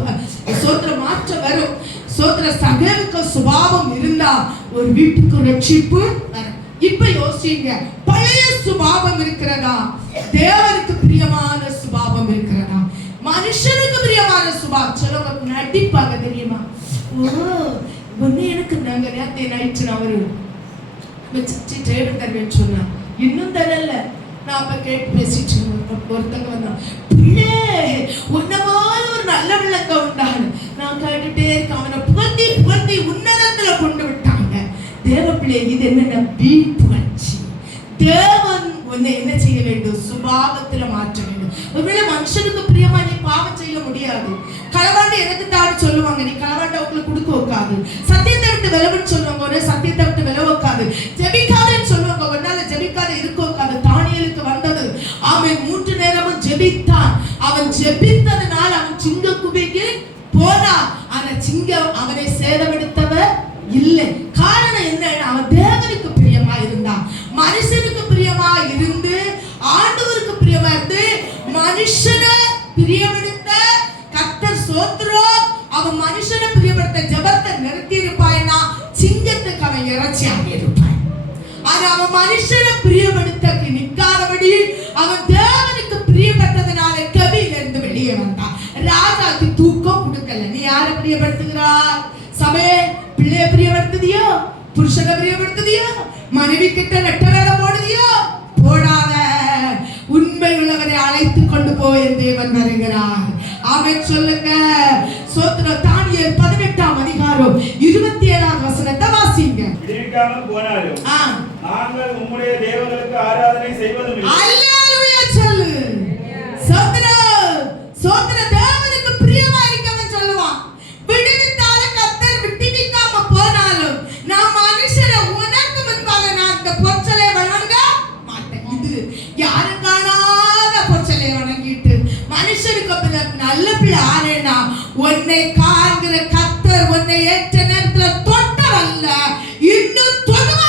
ஸ்தோத்திரம் மாற்றம் வரும். ஸ்தோத்திரம். சகேவுக்கு சுபாவம் இருந்தா ஒரு வீட்டுக்கு ரட்சிப்பு வரும். இப்ப யோசிங்க, பழைய சுபாவம் இருக்கிறதா, தேவனுக்கு பிரியமான சுபாவம் இருக்கிறதா, மனுஷனுக்கு பிரியமான சுபாவம்? சிலவங்க நடிப்பாங்க தெரியுமா? ஒன்னு எனக்கு நாங்க நேரத்தை நைட்டு நான் ஒரு தருவேன்னு சொன்னா, இன்னும் தரல. நான் அப்ப கேட்டு பேசிட்டு ஒருத்தங்க வந்தா, பிள்ளை உன்னமான ஒரு நல்ல விளக்க உண்டாரு. நான் கேட்டுட்டே இருக்க, அவனை புகழ்த்தி புகழ்த்தி உன்னதத்துல கொண்டு விட்டாங்க. தேவ பிள்ளை, இது என்னென்ன வீண் புகழ்ச்சி. தேவன் உன்னை என்ன செய்ய வேண்டும்? சுபாவத்துல மாற்ற வேண்டும். ஒருவேளை மனுஷனுக்கு பிரியமா நீ பாவம் செய்ய முடியாது. களவாண்டு எனக்கு தாடி சொல்லுவாங்க, நீ களவாண்ட உங்களுக்கு கொடுக்க வைக்காது. சத்தியத்தை விட்டு விலவுன்னு சொல்லுவாங்க, ஒரு சத்தியத்தை விட்டு வில வைக்காது. மனுஷனுக்கு பிரியமா இருந்து ஆண்டவருக்கு பிரியமா இருந்து மனுஷனை பிரியப்படுத்த கர்த்தர் சோத்திரம். அவன் மனுஷனை பிரியப்படுத்த ஜெபத்தை நிறுத்தி இருப்பாய்னா சிங்கத்துக்கு அவன் இறைச்சியாக இருப்பான். ஆனா அவன் மனுஷனை பிரியப்படுத்த நிற்காதபடி அவன் தேவனுக்கு பிரியப்பட்டதுனால கவியில இருந்து வெளியே வந்தான். ராஜாக்கு தூக்கம் கொடுக்கல. நீ யாரை பிரியப்படுத்துகிறார்? சபையே, பிள்ளைய பிரியப்படுத்துதியோ? புருஷனை பிரியப்படுத்துதியோ? மனைவி கிட்ட நெட்ட வேலை போடுதியோ? போடாத. உண்மை உள்ளவரை அழைத்து கொண்டு போய் தேவன் வருகிறார். ஆமென் சொல்லுங்க. சோத்திரம். தானியேல் 18ஆம் அதிகாரம் 27ஆம் வசனத்தை வாசிங்க. விடுவிக்காமல் போனாலும் நாங்கள் உம்முடைய தேவர்களுக்கு ஆராதனை செய்வதுமில்லை. அல்லேலூயா சொல்லு. சோத்திரம். சோத்திரம். தேவனுக்கு பிரியமா இருக்கவன் சொல்லுவான். விடுவித்தாலும் கர்த்தர் விடுவிக்காம போனாலும் நான் மனுஷரை உனக்கு முன்பாக நான் அந்த பொச்சலை வணங்க மாட்டேன். இது யாரும் காணாத பொச்சலை வணங்கிட்டு மனுஷனுக்கு நல்ல பிள்ளை ஆனேனா உன்னை காண்கிற கர்த்தர் உன்னை ஏற்ற நேரத்தில் தொட்டவல்ல இன்னும் தொடுவார்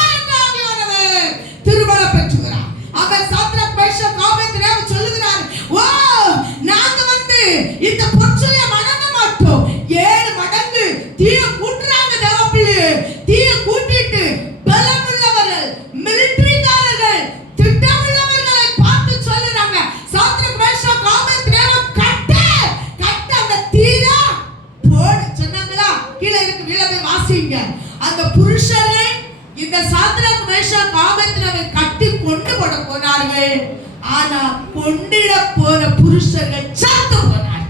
திருமண பெற்றுகிறார். அவர் சாத்ராக் மேஷாக் ஆபேத்நேகோ சொல்லுகிறார், ஓ நாங்க இந்த பொச்சலையை வணங்க மாட்டோம். 7 மடங்கு தீய கூட்டுறாங்க தேவப்பிள்ளை. தீய கூட்டிட்டு பலமுள்ளவர்கள் மிலிட்டரிக்காரர்கள் திட்டமுள்ளவர்களை பார்த்து சொல்லுறாங்க, சாத்ராக் மேஷாக் ஆபேத்நேகோ கட்ட அந்த தீர போடு சொன்னாங்களா? கீழே இருக்கு, வீழவே வாசிங்க. அந்த புருஷனை இந்த சாத்ராக் மேஷாக் ஆபேத்நேகோ கட்டி கொண்டு போட போனார்கள். ஆனா கொண்டிட போற புருஷர்கள் சாத்து போனார்கள்.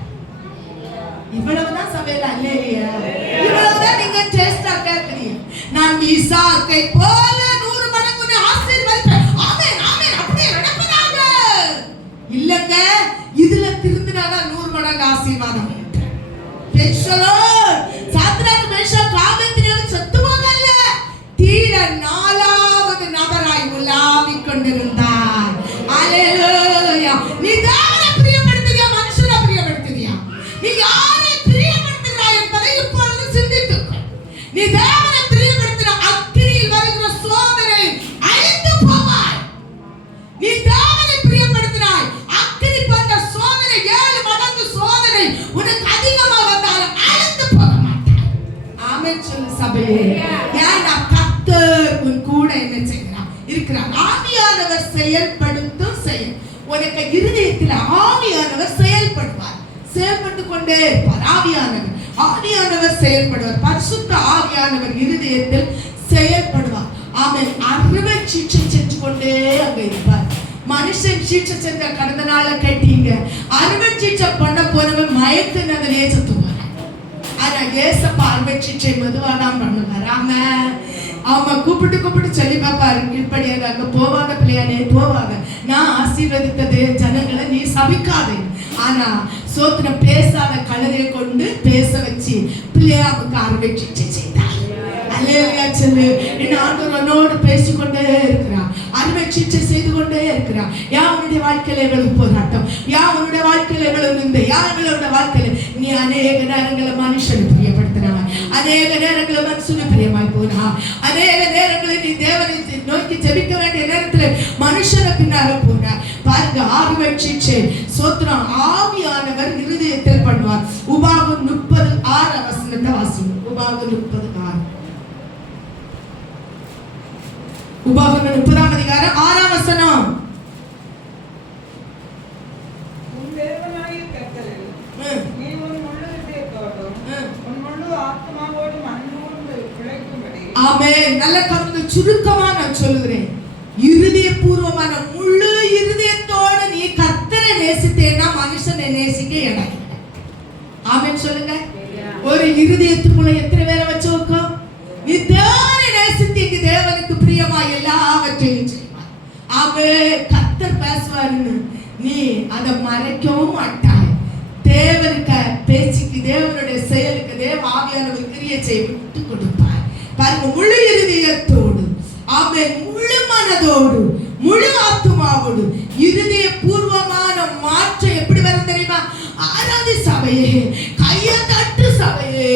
இவ்வளவுதான் சபையில அல்லேலூயா. இவ்வளவுதான் நீங்க டேஸ்டா கேக்குறீங்க. நான் ஈசாக்கை போல 100 மடங்கு உன்னை ஆசீர்வதிப்பேன். ஆமென் ஆமென் அப்படியே நடப்பதாக. இல்லங்க, இதுல திருந்தினாதான் 100 மடங்கு ஆசீர்வாதம். Price the Lord. Shadrach Meshach Abednego செத்து போகல. தீர 4வது நபராய் உலாவிக் கொண்டிருந்தார். அல்லேலூயா. நீ தேவனை பிரியப்படுத்துறியா? மனுஷனை பிரியப்படுத்துறியா? நீ யாரை பிரியப்படுத்துகிறாய் என்பதை இப்பொழுது சிந்தித்துக்கொள். நீ தேவனை பிரியப்படுத்தின அக்கினியில் வருகிற சோதனை அழிந்து போவாய். நீ தேவனை பிரியப்படுத்தினாய், அக்கினி போன்ற சோதனை 7 மடங்கு சோதனை உனக்கு அதிகமா வந்தாலும் அழிந்து போக மாட்டாய். ஆமென் சொல்லு சபையே. ஏன்னா கர்த்தர் உன் கூட என்ன செய்கிறார்? இருக்கிறார். ஆவியானவர் செயல்படுத்தும் செயல். உனக்கு இருதயத்தில் ஆவியானவர் செயல்படுவார். செயல்பட்டு கொண்டே இருப்பார். ஆவியானவர் செயல்படுவார். பரிசுத்த ஆவியானவர் இருதயத்தில் செயல்படுவார். ஆமென். அறுவை சிகிச்சை செஞ்சு கொண்டே அங்க இருப்பார். மனுஷன் சிகிச்சை செஞ்ச கடந்த நாள கேட்டீங்க. அறுவை சிகிச்சை பண்ண போனவன் மயத்தினதிலே செத்துவார். ஆனா ஏசப்பா அறுவை சிகிச்சை மெதுவாதான் பண்ணுவார். ஆமென். அவங்க கூப்பிட்டு சொல்லி பாப்பாரு, இப்படியாக அங்க போவாங்க பிள்ளையானே போவாங்க. நான் ஆசீர்வதித்தது ஜனங்களை நீ சபிக்காதே. ஆனா சோத்திரம் பேசாத கலரையை கொண்டு பேச வச்சு பிள்ளையாவுக்கு அறுவை சிகிச்சை செய்தார். அல்லேலூயா சொல்லு. ஆண்டவர் உன்னோடு பேசிக்கொண்டே இருக்கிறார். அறுவை சிகிச்சை செய்து கொண்டே இருக்கிறார். யாருடைய வாழ்க்கையில எவ்வளவு போராட்டம், யாருடைய வாழ்க்கையில எவ்வளவு நிந்தை, யாருடைய வாழ்க்கையில நீ அநேக நேரங்களை மனுஷனை பிரியப்படுத்தினாய், அநேக நேரங்களை மனுஷனை பிரியமாய் போனா, அநேக நேரங்களில் நீ தேவனை நோக்கி ஜெபிக்க வேண்டிய நேரத்தில் மனுஷனை பின்னால போன பாருங்க. அறுவை சிகிச்சை சோத்திரம் ஆவியானவர் இருதயத்தில் பண்ணுவார். உபாகம் 30:6 வசனத்தை வாசிங்க. உபாகம் 30:6. உபாகம் 30ஆம் அதிகாரம் 6ஆம் வசனம். உன் தேவனாகிய கர்த்தரில் நீ உன் முழு இதயத்தோடும் உன் முழு ஆத்மாவோடும் அன்போடு பிழைக்கும்படி. ஆமென். நல்ல கருத்து. சுருக்கமா நான் சொல்லுகிறேன். இருதயபூர்வமான முழு இருதயத்தோடு நீ கர்த்தரை நேசித்தேன்னா மனுஷனை நேசிக்க இடம். ஆமென் சொல்லுங்க. ஒரு இருதயத்துக்குள்ள எத்தனை பேரை வச்சு வைக்கும்? நீ தேவனை நேசித்தீங்க, தேவனுக்கு பிரியமா எல்லாவற்றையும் செய்வார். ஆமென். கர்த்தர் பேசுவாருன்னு நீ அதை மறைக்கவும் மாட்டாய். தேவனுக்கு பேச்சுக்கு, தேவனுடைய செயலுக்கு தேவ ஆவியானவர் கிரியை செய்ய விட்டு கொடுப்பார். பாருங்க, முழு இருதயத்தோடு, ஆமென், முழு மனதோடு, முழு ஆத்துமாவோடு இருதய பூர்வமான மாற்றம் எப்படி வரும் தெரியுமா? ஆராதி சபையே, கையை தட்டு சபையே,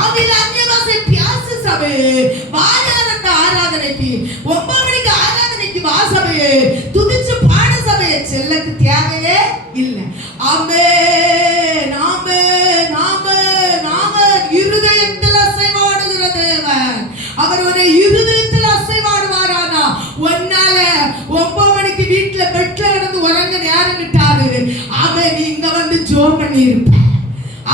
ஆவில அந்நியவாசை பியாசு சபையே, வாழ ஆராதனைக்கு 9 மணிக்கு ஆராதனைக்கு வா துதிச்சு பாட சபையை செல்லக்கு தேவையே இல்லை. ஆமென் ஆமென் ஆமென் ஆமென். இருதயத்தில் அசைவாடுகிற தேவன். அவர் ஒரு இருதயத்தில் அசைவாடுவாரானா ஒன்னால 9 மணிக்கு வீட்டுல பெட்ல கிடந்து உறங்க நேரம் கிட்டாரு. ஆமென். நீ இங்க வந்து ஜோம் பண்ணி இருப்ப.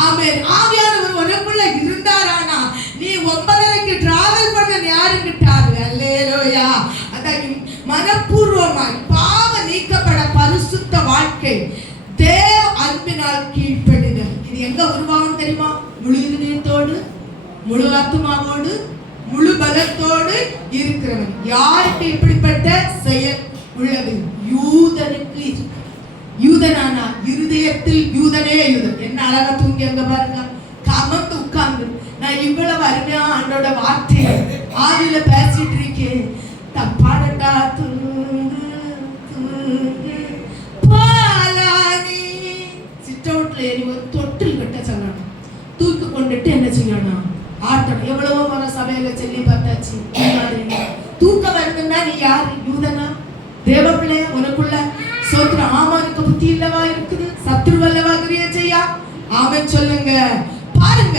ஆமென். ஆவியானவர் உனக்குள்ள இருந்தாரானா நீ 9:30க்கு டிராவல் பண்ண நேரம் கிட்டாரு. அல்லேலூயா. அதான் மனப்பூர்வமாய் பாவ நீக்கப்பட பரிசுத்த வாழ்க்கை தேவ அன்பினால் கீழ்ப்படுதல். இது எங்க உருவாகும் தெரியுமா? முழு இதயத்தோடு, முழு ஆத்துமாவோடு, முழு பலத்தோடு இருக்கிறவன். யாருக்கு இப்படிப்பட்ட செயல் உள்ளது? யூதனுக்கு. யூதனானா இருதயத்தில் யூதனே யூதன். என்ன அழகா தூங்கி அங்க பாருங்க, கமந்து உட்கார்ந்து நான் இவ்வளவு அருமையா ஆண்டோட வார்த்தையை ஆவியில பேசிட்டு இருக்கேன். தப்பாடட்டா தூங்கு தூங்கு பாலானி. சிட் அவுட்ல ஏறி ஒரு தொட்டில் கட்ட சொல்லணும். தூக்கு கொண்டுட்டு என்ன செய்யணும்? ஆட்டணும். எவ்வளவோ முறை சபையில சொல்லி பார்த்தாச்சு. தூக்கம் வருதுன்னா நீ யாரு? யூதனா? தேவ பிள்ளை? உனக்குள்ள சோத்திரம். ஆமானுக்கு புத்தி இல்லவா இருக்குது? சத்ருவல்லவா கிரியை செய்யா? ஆமென் சொல்லுங்க. பாருங்க,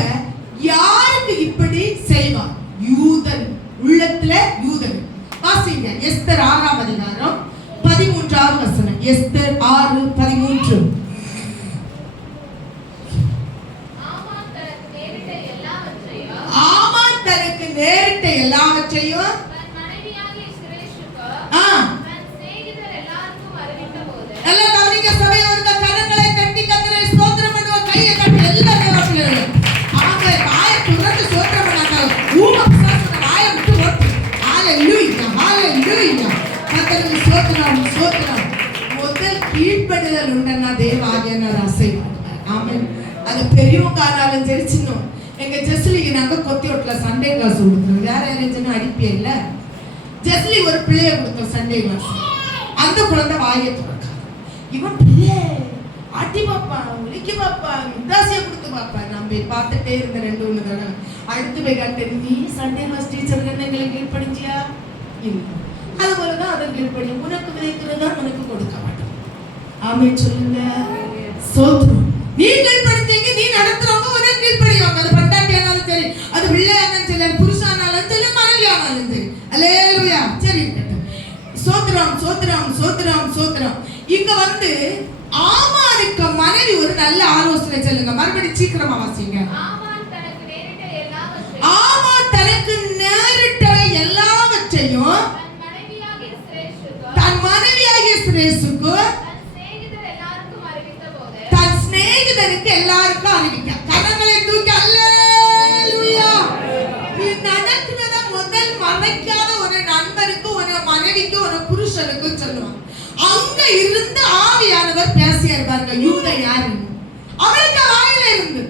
யாருக்கு இப்படி செய்வார்? யூதன். உள்ளத்துல யூதன். வாசிங்க எஸ்தர் 6ஆம் அதிகாரம் 13வது வசனம். எஸ்தர் 6:13. ஆமான் தனக்கு நேரிட்ட எல்லாவற்றையும் தன் மனைவியாகிய சிரேஷுக்கு தன் சிநேகிதர் எல்லாருக்கும் அறிவித்தபோது. நல்ல கவனிக்க சபை. ஒரு கரங்களை தட்டி கர்த்தரை ஸ்தோத்திரம் பண்ணுவ. கையை கட்டி எல்லாரும் ஆமென். வாயை துறந்து ஸ்தோத்திரம் பண்ணாங்க. ஊம பிசாசுன வாயை விட்டு ஓட்டு. ஹalleluya ஹalleluya. கர்த்தருக்கு ஸ்தோத்திரம் ஸ்தோத்திரம். முதல் கீழ்ப்படிதல் உண்டனா தேவாகியனார் அசைவார். ஆமென். அது பெரியவங்க ஆனாலும் சரி சின்ன. எங்க ஜெஸ்லிக்கு நாங்க கொத்தியோட்ல சண்டே கிளாஸ் கொடுத்தோம். வேற யாரையும் அனுப்பியே இல்ல. ஜெஸ்லி ஒரு பிள்ளைய கொடுத்தோம் சண்டே கிளாஸ். அந்த குழந்தை வாயை திறக்காது. இவன் பிள்ளை ஆட்டி பாப்பா, உலிக்கி பாப்பா, முத்தாசியை கொடுத்து பாப்பா. நம்ம பார்த்துட்டே இருந்த 2-3 தடவை. அடுத்து போய் கேட்டேன், நீ சண்டே கிளாஸ் டீச்சருக்கு எங்களுக்கு கீழ்படிஞ்சியா? இல்லை. அது போலதான் அதை கீழ்படி. உனக்கு விதைக்கிறதா உனக்கு கொடுக்க மாட்டோம். ஆமென் சொல்லுங்க. சோத்ரம். நீ கீழ்படுத்தீங்க, நீ நடத்துறவங்க உனக்கு கீழ்படிவாங்க. அது பண்டாட்டியானாலும் சரி, அது பிள்ளையானாலும் சரி, புருஷானாலும் சரி, மனைவியானாலும் சரி. அல்லேலூயா. சரி, சோத்ரம் சோத்ரம் சோத்ரம் சோத்ரம். இங்க வந்து ஆமானுக்கு மனைவி ஒரு நல்ல ஆலோசனை சொல்லுங்க. மறுபடியும் சீக்கிரமா வாசிங்க. ஆமான் தனக்கு நேரிட்ட எல்லாவற்றையும் தன் மனைவியாகிய சிரேஷுக்கு தன் சிநேகிதருக்கு எல்லாருக்கும் அறிவிக்க. கரங்களை தூக்கி அல்லேலூயா. நீ நடக்கிறத முதல் மறைக்காத ஒரு நண்பருக்கு, ஒரு மனைவிக்கு, ஒரு புருஷனுக்கு சொல்லுவாங்க. அங்க இருந்து ஆவியானவர் பேசியார் பாருங்க. யூத யாரு? அவளுக்கு வாயில இருந்து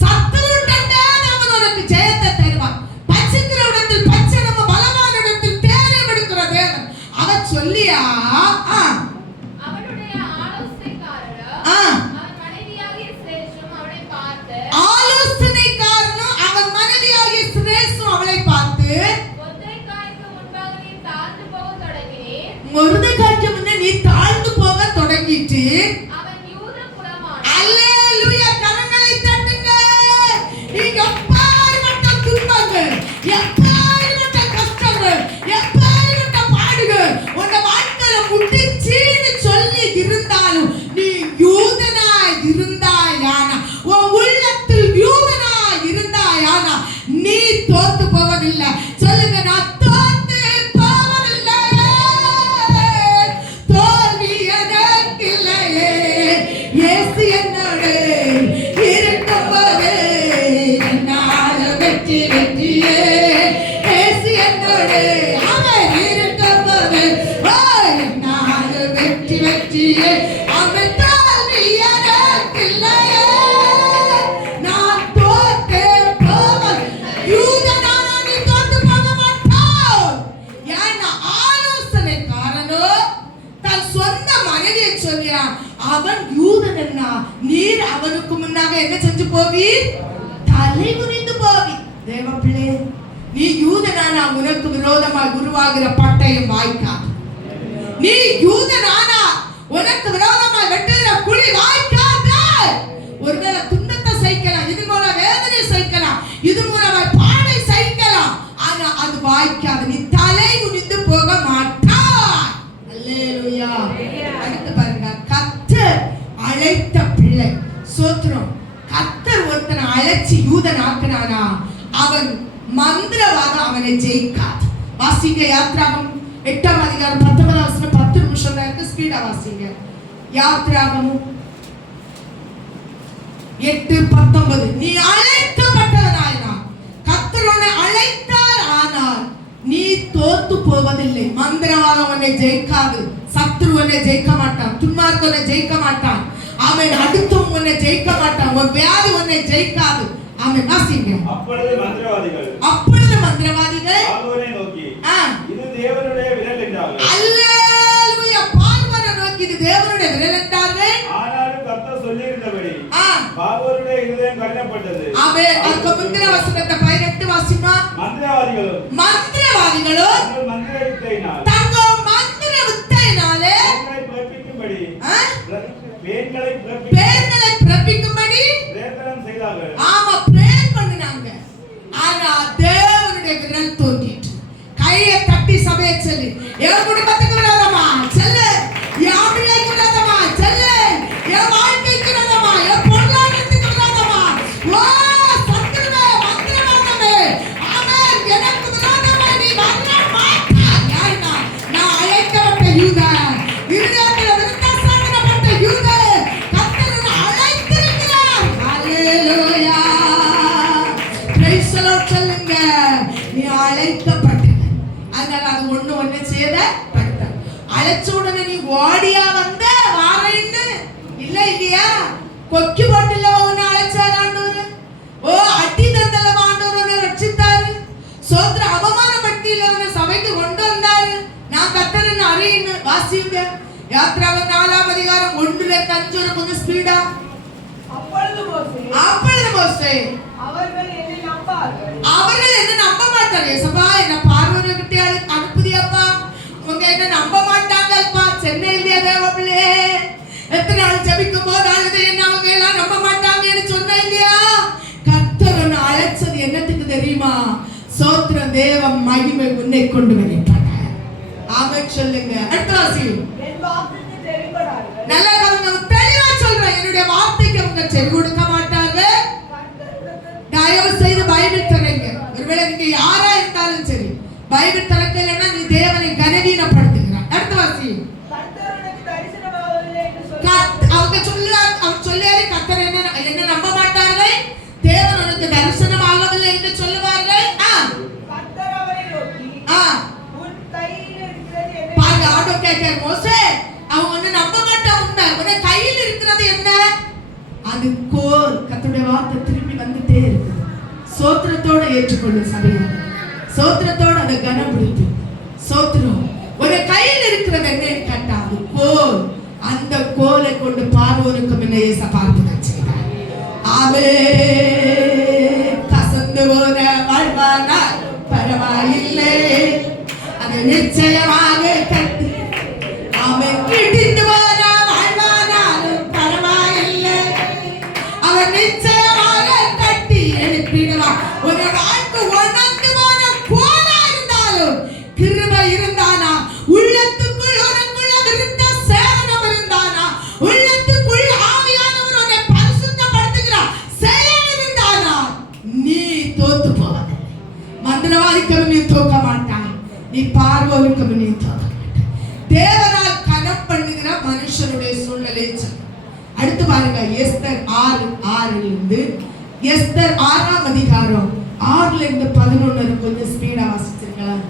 சத்துருட்டண்டான் அவன் உனக்கு ஜெயத்தை தருவான். பச்சிக்கிற இடத்தில் பச்சை, நம்ம பலமான இடத்தில் தேரம் எடுக்கிற தேவன். அவன் சொல்லியா அவனுடைய ஆலோசனைக்காரர் அவன் மனைவியாகிய சிரேஷும் அவளை பார்த்து ஆலோசனைக்காரனும் அவன் மனைவியாகிய சிரேஷும் அவளை பார்த்து மொர்தெகாய்க்கு முன்பாக நீ தாழ்ந்து போக தொடங்கினீர். மொர்தெகாய்க்கு முன்ன நீ தாழ்ந்து போக தொடங்கிட்டு அவன் யூத குலமான. அல்லேலூயா. கரங்களை தட்டுங்க. நீங்க எப்பேற்பட்ட துன்பங்கள், எப்பேற்பட்ட கஷ்டங்கள், எப்பேற்பட்ட பாடுகள் உங்க வாழ்க்கையில முட்டிச்சின்னு சொல்லி இருந்தாலும் நீ யூதனாய் இருந்தாயானா, உன் உள்ளத்தில் யூதனாய் இருந்தாயானா நீ தோத்து போவதில்லை. சொல்லுங்க, நான் தோத்து போவதில்லை. தோல்வி எனக்கில்லையே. இயேசு என்னோடு இருக்கும்போது என்னால வெற்றி வெற்றியே. இயேசு என்னோடு அவன் இருக்கும்போது என்னால வெற்றி வெற்றியே. அவன் தோல்வி எனக்கில்லையே. நான் தோத்து போவதில்லை. யூதனான நீ தோத்து போக மாட்டாய். ஏன்னா ஆலோசனைக்காரனோ தன் சொந்த மனைவியை சொல்லியா, அவன் யூதன் என்ன, நீர் அவனுக்கு முன்னாக என்ன செஞ்சு போவீர்? தலை குனிந்து போவீர். தேவ பிள்ளை, நீ யூதனானா உனக்கு விரோதமாக உருவாகிற பட்டயம் வாய்க்காது. நீ யூதனானா உனக்கு விரோதமாய் வெட்டுகிற குழி வாய்க்காது. ஒருவேளை துன்பத்தை சகிக்கலாம், இது மூலம் வேதனை சகிக்கலாம், இது மூலமாய் பாடை சகிக்கலாம், ஆனா அது வாய்க்காது. நீ தலை குனிந்து போக மாட்டாய். அல்லேலூயா. அடுத்து பாருங்க, கர்த்தர் அழைத்த பிள்ளை. சோத்திரம். கர்த்தர் ஒருத்தனை அழைச்சி யூதன் ஆக்கினானா அவன் மந்திரவாதம் அவனை ஜெயிக்காது. வாசிங்க யாத்ராகமம் 8ஆம் அதிகாரம் 19ஆம் வசனம். 10 நிமிஷம் தான் இருக்கு, ஸ்பீடா வாசிங்க. யாத்ராகமம் 8:19. நீ அழைக்கப்பட்டவனாயினான், கர்த்தர் உன்னை அழைத்தார், ஆனால் நீ தோத்து போவதில்லை. மந்திரவாதம் உன்னை ஜெயிக்காது, சத்துரு உன்னை ஜெயிக்க மாட்டான், துன்மார்க்கன் உன்னை ஜெயிக்க மாட்டான், அவன் அடுத்தவன் உன்னை ஜெயிக்க மாட்டான், உன் வியாதி உன்னை ஜெயிக்காது. அவன் வாசிங்க. அப்பொழுது மந்திரவாதிகள் ஆரோனை நோக்கி இது தேவனுடைய விரல் என்றார்கள். அல்லேலூயா. பார்வோனை நோக்கி இது தேவனுடைய விரல் என்றார்கள். ஆனாலும் கர்த்தர் சொல்லியிருந்தபடி பார்வோனுடைய இருதயம் கடினப்பட்டது. ஆமென். அதுக்கு முந்தின வசனத்தை 18 வாசிமா. மந்திரவாதிகளோ தங்கள் மந்திர வித்தையினாலே பேர்களை பிறப்பிக்கும்படி பிரயத்தனம் செய்தார்கள். ஆமா, பிரேயர் பண்ணினாங்க. ஆனா தேவனுடைய விரல் தோன்றிட்டு கையை தட்டி சபையை சொல்லி, என் குடும்பத்துக்கு விரோதமா செல்லு, என் ஆவிக்கு விரோதமா செல்லு, என் வாழ்க்கைக்கு விரோதமா, என் பொருளாதாரத்துக்கு விரோதமா, ஓ சத்துருவே, மந்திரவாதமே, ஆமென், எனக்கு விரோதமா நீ வர மாட்டாய். யாருன்னா நான் அழைக்கப்பட்ட யூதன், இருதயத்தில் விருத்தாசனப்பட்ட யூதன், கர்த்தர் என்னை அழைத்திருக்கிறார். ஹல்லேலூயா. Praise the Lord. சொல்லுங்க, நீ அழைக்கப்பட்ட. அதனால அது ஒண்ணு செய்த பட்ட அழைச்ச உடனே நீ ஓடியா வந்த வாரேன்னு இல்ல இல்லையா? கொக்கி போட்டுல உன்னை அழைச்சார் ஆண்டவர். ஓ அடி தந்தல ஆண்டவர் உன்னை ரட்சித்தாரு. சோத்திர அவமானப்படுத்தில உன்னை சபைக்கு கொண்டு வந்தாரு. நான் கர்த்தரை அறியேன்னு வாசிங்க. யாத்ராகமம் 4ஆம் அதிகாரம் 1-5 கொஞ்சம் ஸ்பீடா. அப்பொழுது மோசே அவர்கள் என்ன நம்ப மாட்டாங்க. ஏசப்பா என்ன பார்வோனை கிட்ட அனுப்புதியப்பா, அவங்க என்ன நம்ப மாட்டாங்கப்பா. சென்னையிலேயே தேவப்பிள்ளே எத்தனை நாள் ஜெபிக்கும் போது அழுது என்ன அவங்க எல்லாம் நம்ப மாட்டாங்கன்னு சொன்ன இல்லையா? கர்த்தர் உன்னை அழைச்சது என்னத்துக்கு தெரியுமா? சோத்திரம், தேவ மகிமை உன்னை கொண்டு வருகிறார். ஆமென் சொல்லுங்க. அடுத்த வாசி. நல்லா அவங்க தெளிவா சொல்றேன், என்னுடைய வார்த்தைக்கு அவங்க செவி கொடுக்க மாட்டாங்க. தயவு செய்து பைபிள் திறங்க. ஒருவேளை நீங்க யாரா இருந்தாலும் சரி, பைபிள் திறக்கலைன்னா நீ தேவனை கனவீனப்படுத்துகிறாய். அடுத்த வாசி. அவங்க சொல்லுவாரு கர்த்தர் என்ன நம்ப மாட்டார்கள், தேவன் உனக்கு தரிசனம் ஆகவில்லை என்று சொல்லுவார்கள். பாருங்க, ஆட்டோ கேட்க மோசே அவங்க ஒண்ணு நம்ப மாட்டான். உண்மை உன கையில் இருக்கிறது என்ன? அது கோல். கர்த்தருடைய வார்த்தை திரும்பி வந்துட்டே இருக்கு. சோத்திரத்தோட ஏற்றுக்கொள்ளு சபையா, சோத்திரத்தோட அதை கனம் பிடித்து சோத்திரம். ஒரு கையில் இருக்கிறது என்னன்னு கேட்டா அது கோல். அந்த கோலை கொண்டு பார்வோனுக்கு முன்ன ஏசப்பா அற்புதம் செய்தார். ஆவே கசந்து போன வாழ்வானால் பரவாயில்லை, அது நிச்சயமாக கட்டு. அவன் கிட்டிந்து போன வாழ்வானாலும் பரவாயில்லை, அவன் நிச்சயமாக கட்டி எழுப்பிடுவான். ஒரு வாழ்க்கை உணர்ந்து போன கோலா இருந்தாலும் கிருபை இருந்தானா, உள்ளத்துக்குள் உனக்குள்ள விருத்த சேவனம் இருந்தானா, உள்ளத்துக்குள் ஆவியானவர் உன்னை பரிசுத்தப்படுத்துகிறார் செயல் இருந்தானா, நீ தோத்து போவதில்லை. மந்திரவாதிக்கு நீ தோக்க மாட்டாய், நீ பார்வோனுக்கு நீ தோக்க மாட்டாய். தேவனால் கனம் பண்ணுகிற மனுஷனுடைய சூழ்நிலை. அடுத்து பாருங்க, எஸ்தர் 6:6 எஸ்தர் 6ஆம் அதிகாரம் 6-11 கொஞ்சம் ஸ்பீடா வாசிச்சிருக்கலாம்.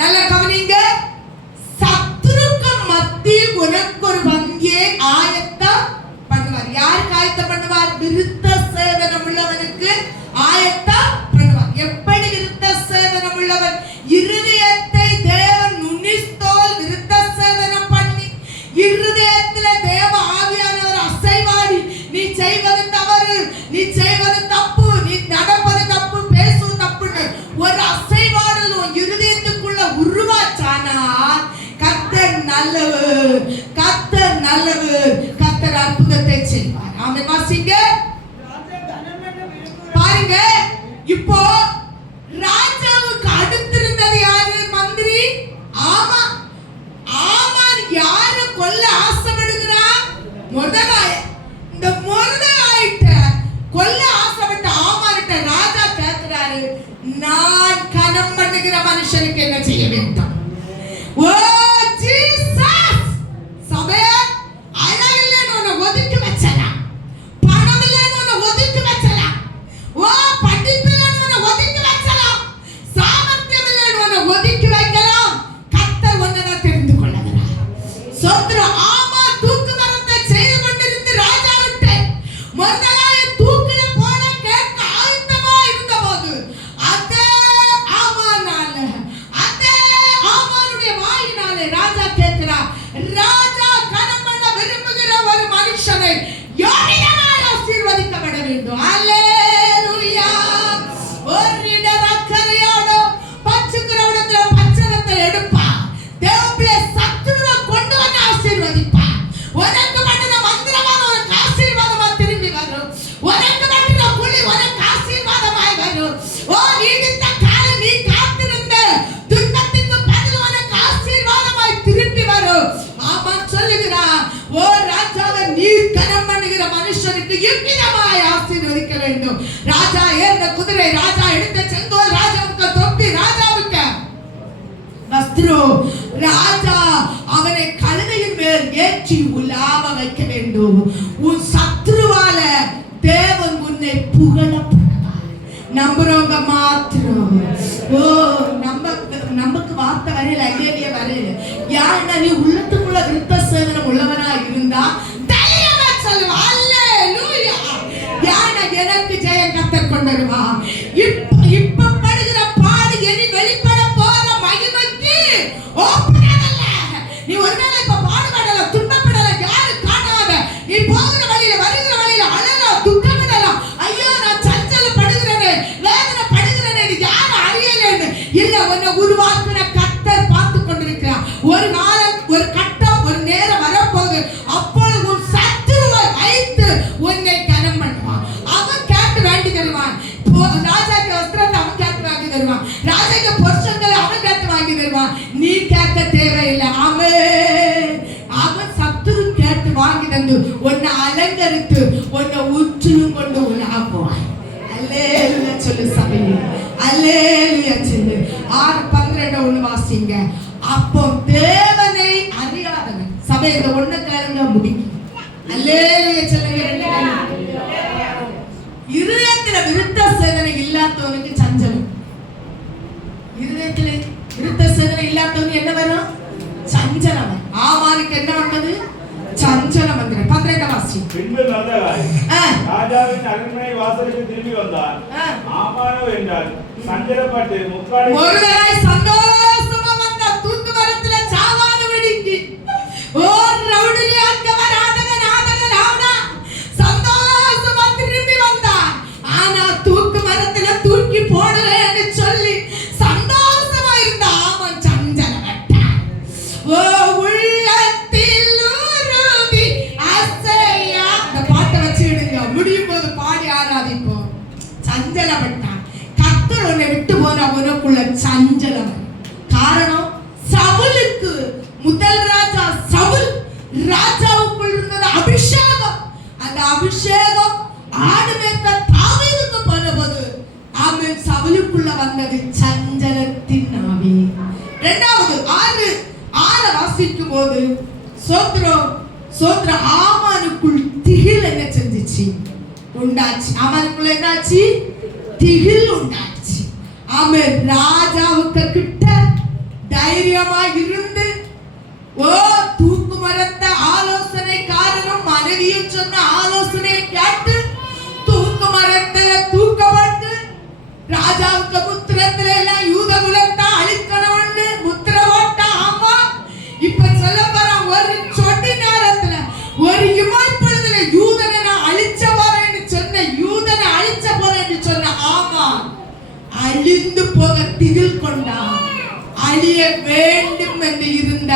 நல்ல கவனிங்க. சத்துருக்கு மத்தியில் உனக்கு ஒரு வங்கியை ஆயத்தம் பண்ணுவார். யாருக்கு ஆயத்தம் பண்ணுவார்? விருத்த சேதனம் உள்ளவனுக்கு ஆயத்தம் பண்ணுவார். எப்படி விருத்த சேதனம் உள்ளவன்? இருதயத்தை தேவன் நுனித்தோல் விருத்த சேதனம் பண்ணி, இருதயத்தில் தேவ ஆவியானவர் அசைவாடி, நீ செய்வது தவறு, நீ செய்வது நான் கனம் பண்ணுகிற மனுஷனுக்கு என்ன செய்ய வேண்டும்? ஓ ஜீசஸ்! சபை அழகில்லைன்னு உன்னை ஒதுக்கி வச்சலாம், பணம் இல்லைன்னு உன்னை ஒதுக்கி வச்சலாம், ஓ படிப்பு இல்லைன்னு உன்னை ஒதுக்கி வச்சலாம், சாமர்த்தியம் இல்லைன்னு உன்னை ஒதுக்கி வைக்கலாம். கர்த்தர் உன்னை தான் தெரிந்து கொள்ளுகிறார். சோத்திரம். ஆமா, தூக்கு மரத்தை செய்து கொண்டிருந்து ராஜா விட்டு முதலாய தூக்கில போட கேட்க ஆயத்தமா இருந்த போது அதே ஆமானுடைய வாயினாலே ராஜா கேட்கிறார், ராஜா கனம் பண்ண விரும்புகிற ஒரு மனுஷனை யோகியமாய் ஆசீர்வதிக்கப்பட வேண்டும். அல்லேலூயா. ஒரு அக்கறையோடு பச்சுக்கிறவடத்துல பச்சனத்தை எடுப்பா, தேவப்பிள்ளை சத்துருவை கொண்டு வந்து ஆசீர்வதிப்பா. உனக்கு பண்ணின மந்திரவாதம் உனக்கு ஆசீர்வாதமா திரும்பி வரும். உனக்கு பண்ணின புலி உனக்கு ஆசீர்வாதமாய் வரும். ஓ நீடித்த காலம் நீ காத்திருந்த துன்பத்துக்கு பதில் உனக்கு ஆசீர்வாதமாய் திரும்பி வரும். ஆமா சொல்லுகிறா, ஓ ராஜாவை நீ கனம் பண்ணுகிற மனுஷனுக்கு இவ்விதமாய் ஆசீர்வதிக்க வேண்டும். ராஜா ஏறின குதிரை, ராஜா எடுத்த செங்கோல், ராஜாவுக்கு தொப்பி, ராஜாவுக்கு வஸ்திரம், ராஜா அவனை கழுதையின் மேல் ஏற்றி உலாவ வைக்க வேண்டும். உன் சத்ருவால தேவன் உன்னை புகழப்படுவார். நம்புறவங்க மாத்திரம். ஓ நமக்கு வார்த்தை வரையில, ஐடியா வரையில. யாருன்னா நீ உள்ளத்துக்குள்ள விருத்த சேதனம் உள்ளவனா இருந்தா தைரியமா சொல்லுவா, அல்லேலூயா. யாருன்னா எனக்கு ஜெயம் கர்த்தர் கொண்டு வருவா. இப்ப படுகிற பாடு இனி வெளிப்பட போற மகிமைக்கு ஒப்புதல்ல. நீ ஒருவேளை இப்ப பாடுபடல, துன்பப்படல, யாரு காணாத, நீ போகிற வழியில வருகிற வழியில அழலாம், துக்கப்படலாம். ஐயோ நான் சஞ்சலப்படுகிறேனே, வேதனை படுகிறேனே, இது யாரும் அறியலேன்னு இல்ல. உன்னை உருவாக்குன கர்த்தர் பார்த்து கொண்டிருக்கிறார். ஒரு காலம், ஒரு கட்டம், ஒரு நேரம் வரப்போகுது. அப்பொழுது உன் சத்துருவை வைத்து உன்னை கனம் பண்ணுவான். அவன் கேட்டு வேண்டி தருவான். ராஜாக்கு வஸ்திரத்தை அவன் கேட்டு வாங்கி தருவான். ராஜாக்கு பொருஷங்களை அவன் கேட்டு வாங்கி தருவான். நீ கேட்க தேவையில்லை. அவன் சத்துரு கேட்டு வாங்கி தந்து உன்னை அலங்கரித்து உன்னை உற்றிலும் கொண்டு உலாக்குவான். அல்லேலூயா சொல்லு சபையே, அல்லேலூயா சொல்லு. 6:12 வாசிங்க. அப்போ தேவனை அறியாதவன், சபை இந்த ஒண்ணு கேளுங்க முடிக்கும். அல்லேலூயா சொல்லுங்க. இருதயத்துல விருத்த சேதனை இல்லாதவனுக்கு சஞ்சலம். இருதயத்துல விருத்த சேதனை இல்லாதவனுக்கு என்ன வரும்? சஞ்சலம். ஆமானுக்கு என்ன வந்தது? சஞ்சலம் வந்து 12 வாசி. பின்பு மர்தகாய் ராஜாவின் அரண்மனை வாசலுக்கு திரும்பி வந்தான். ஆமானோ என்றால் சஞ்சலப்பட்டு மொர்தெகாய் சந்தோஷமா வந்த தூக்கு மரத்துல சாவாது வெடிக்கி ஓ ரவுடிலே அங்கவர் ஆதகன் சந்தோஷமா திரும்பி வந்தான். ஆனா தூக்கு மரத்துல தூக்கி போடலன்னு சொல்லி சந்தோஷமா இருந்த ஆமன் சஞ்சலப்பட்டான். ஓ உள்ளத்தில் உருகி அசையா. இந்த பாட்டை வச்சுடுங்க, முடியும் போது பாடி ஆராதிப்போம். சஞ்சலப்பட்டான். கர்த்தர் உன்னை விட்டு போன உனக்குள்ள சஞ்சலம். காரணம், சவுலுக்கு முதல் ராஜா சவுல் ராஜாவுக்குள் இருந்தது அபிஷேகம். அந்த அபிஷேகம் ஆடு மேய்த்த தாவீதுக்கு போனபோது அவன் சவுலுக்குள்ள வந்தது சஞ்சலத்தின் ஆவி. இரண்டாவது 6 வாசிக்கும் போது சோத்ர ஆமானுக்குள் திகில் என்ன செஞ்சிச்சு? உண்டாச்சு. ஆமானுக்குள்ள என்னாச்சு? திகில் உண்டாச்சு. அவன் ராஜாவுக்கு கிட்ட தைரியமா இருந்து, ஓ தூக்கு மரத்த ஆலோசனை காரணம் மனைவியும் சொன்ன ஆலோசனை கேட்டு தூக்கு மரத்துல தூக்கப்பட்டு ராஜாவுக்கு முத்திரத்துல எல்லாம் யூத குலத்தை அழிக்கணும்னு முத்திர ஓட்ட. ஆமா, இப்ப சொல்ல போற ஒரு சொடி நேரத்துல ஒரு இமைப்பொழுதுல யூதனை நான் அழிச்ச போறேன்னு சொன்ன, யூதனை அழிச்ச போறேன்னு சொன்ன ஆமா அழிந்து போக திகில் கொண்டான். அழிய வேண்டும் என்று இருந்த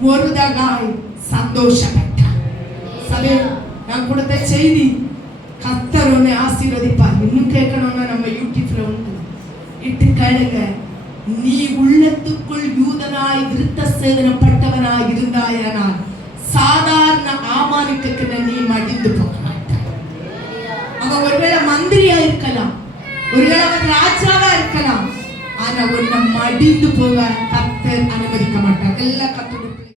மொர்தெகாய் சந்தோஷப்பட்டான். சபை, நான் கொடுத்த செய்தி கர்த்தர் உன்னை ஆசீர்வதிப்பார். இன்னும் கேட்கணும்னா நம்ம யூடியூப்ல உண்டு, இட்டு கேளுங்க. நீ உள்ளத்துக்குள் யூதனாய் விருத்த சேதனப்பட்டவனாய் இருந்தாயானால் சாதாரண ஆமானுக்கு நீ மடிந்து போக மாட்டாய். அவன் ஒருவேளை மந்திரியா இருக்கலாம், ஒருவேளை அவன் ராஜாவா இருக்கலாம், ஆனா உன்னை மடிந்து போக கர்த்தர் அனுமதிக்க மாட்டார். எல்லா கர்த்தருடைய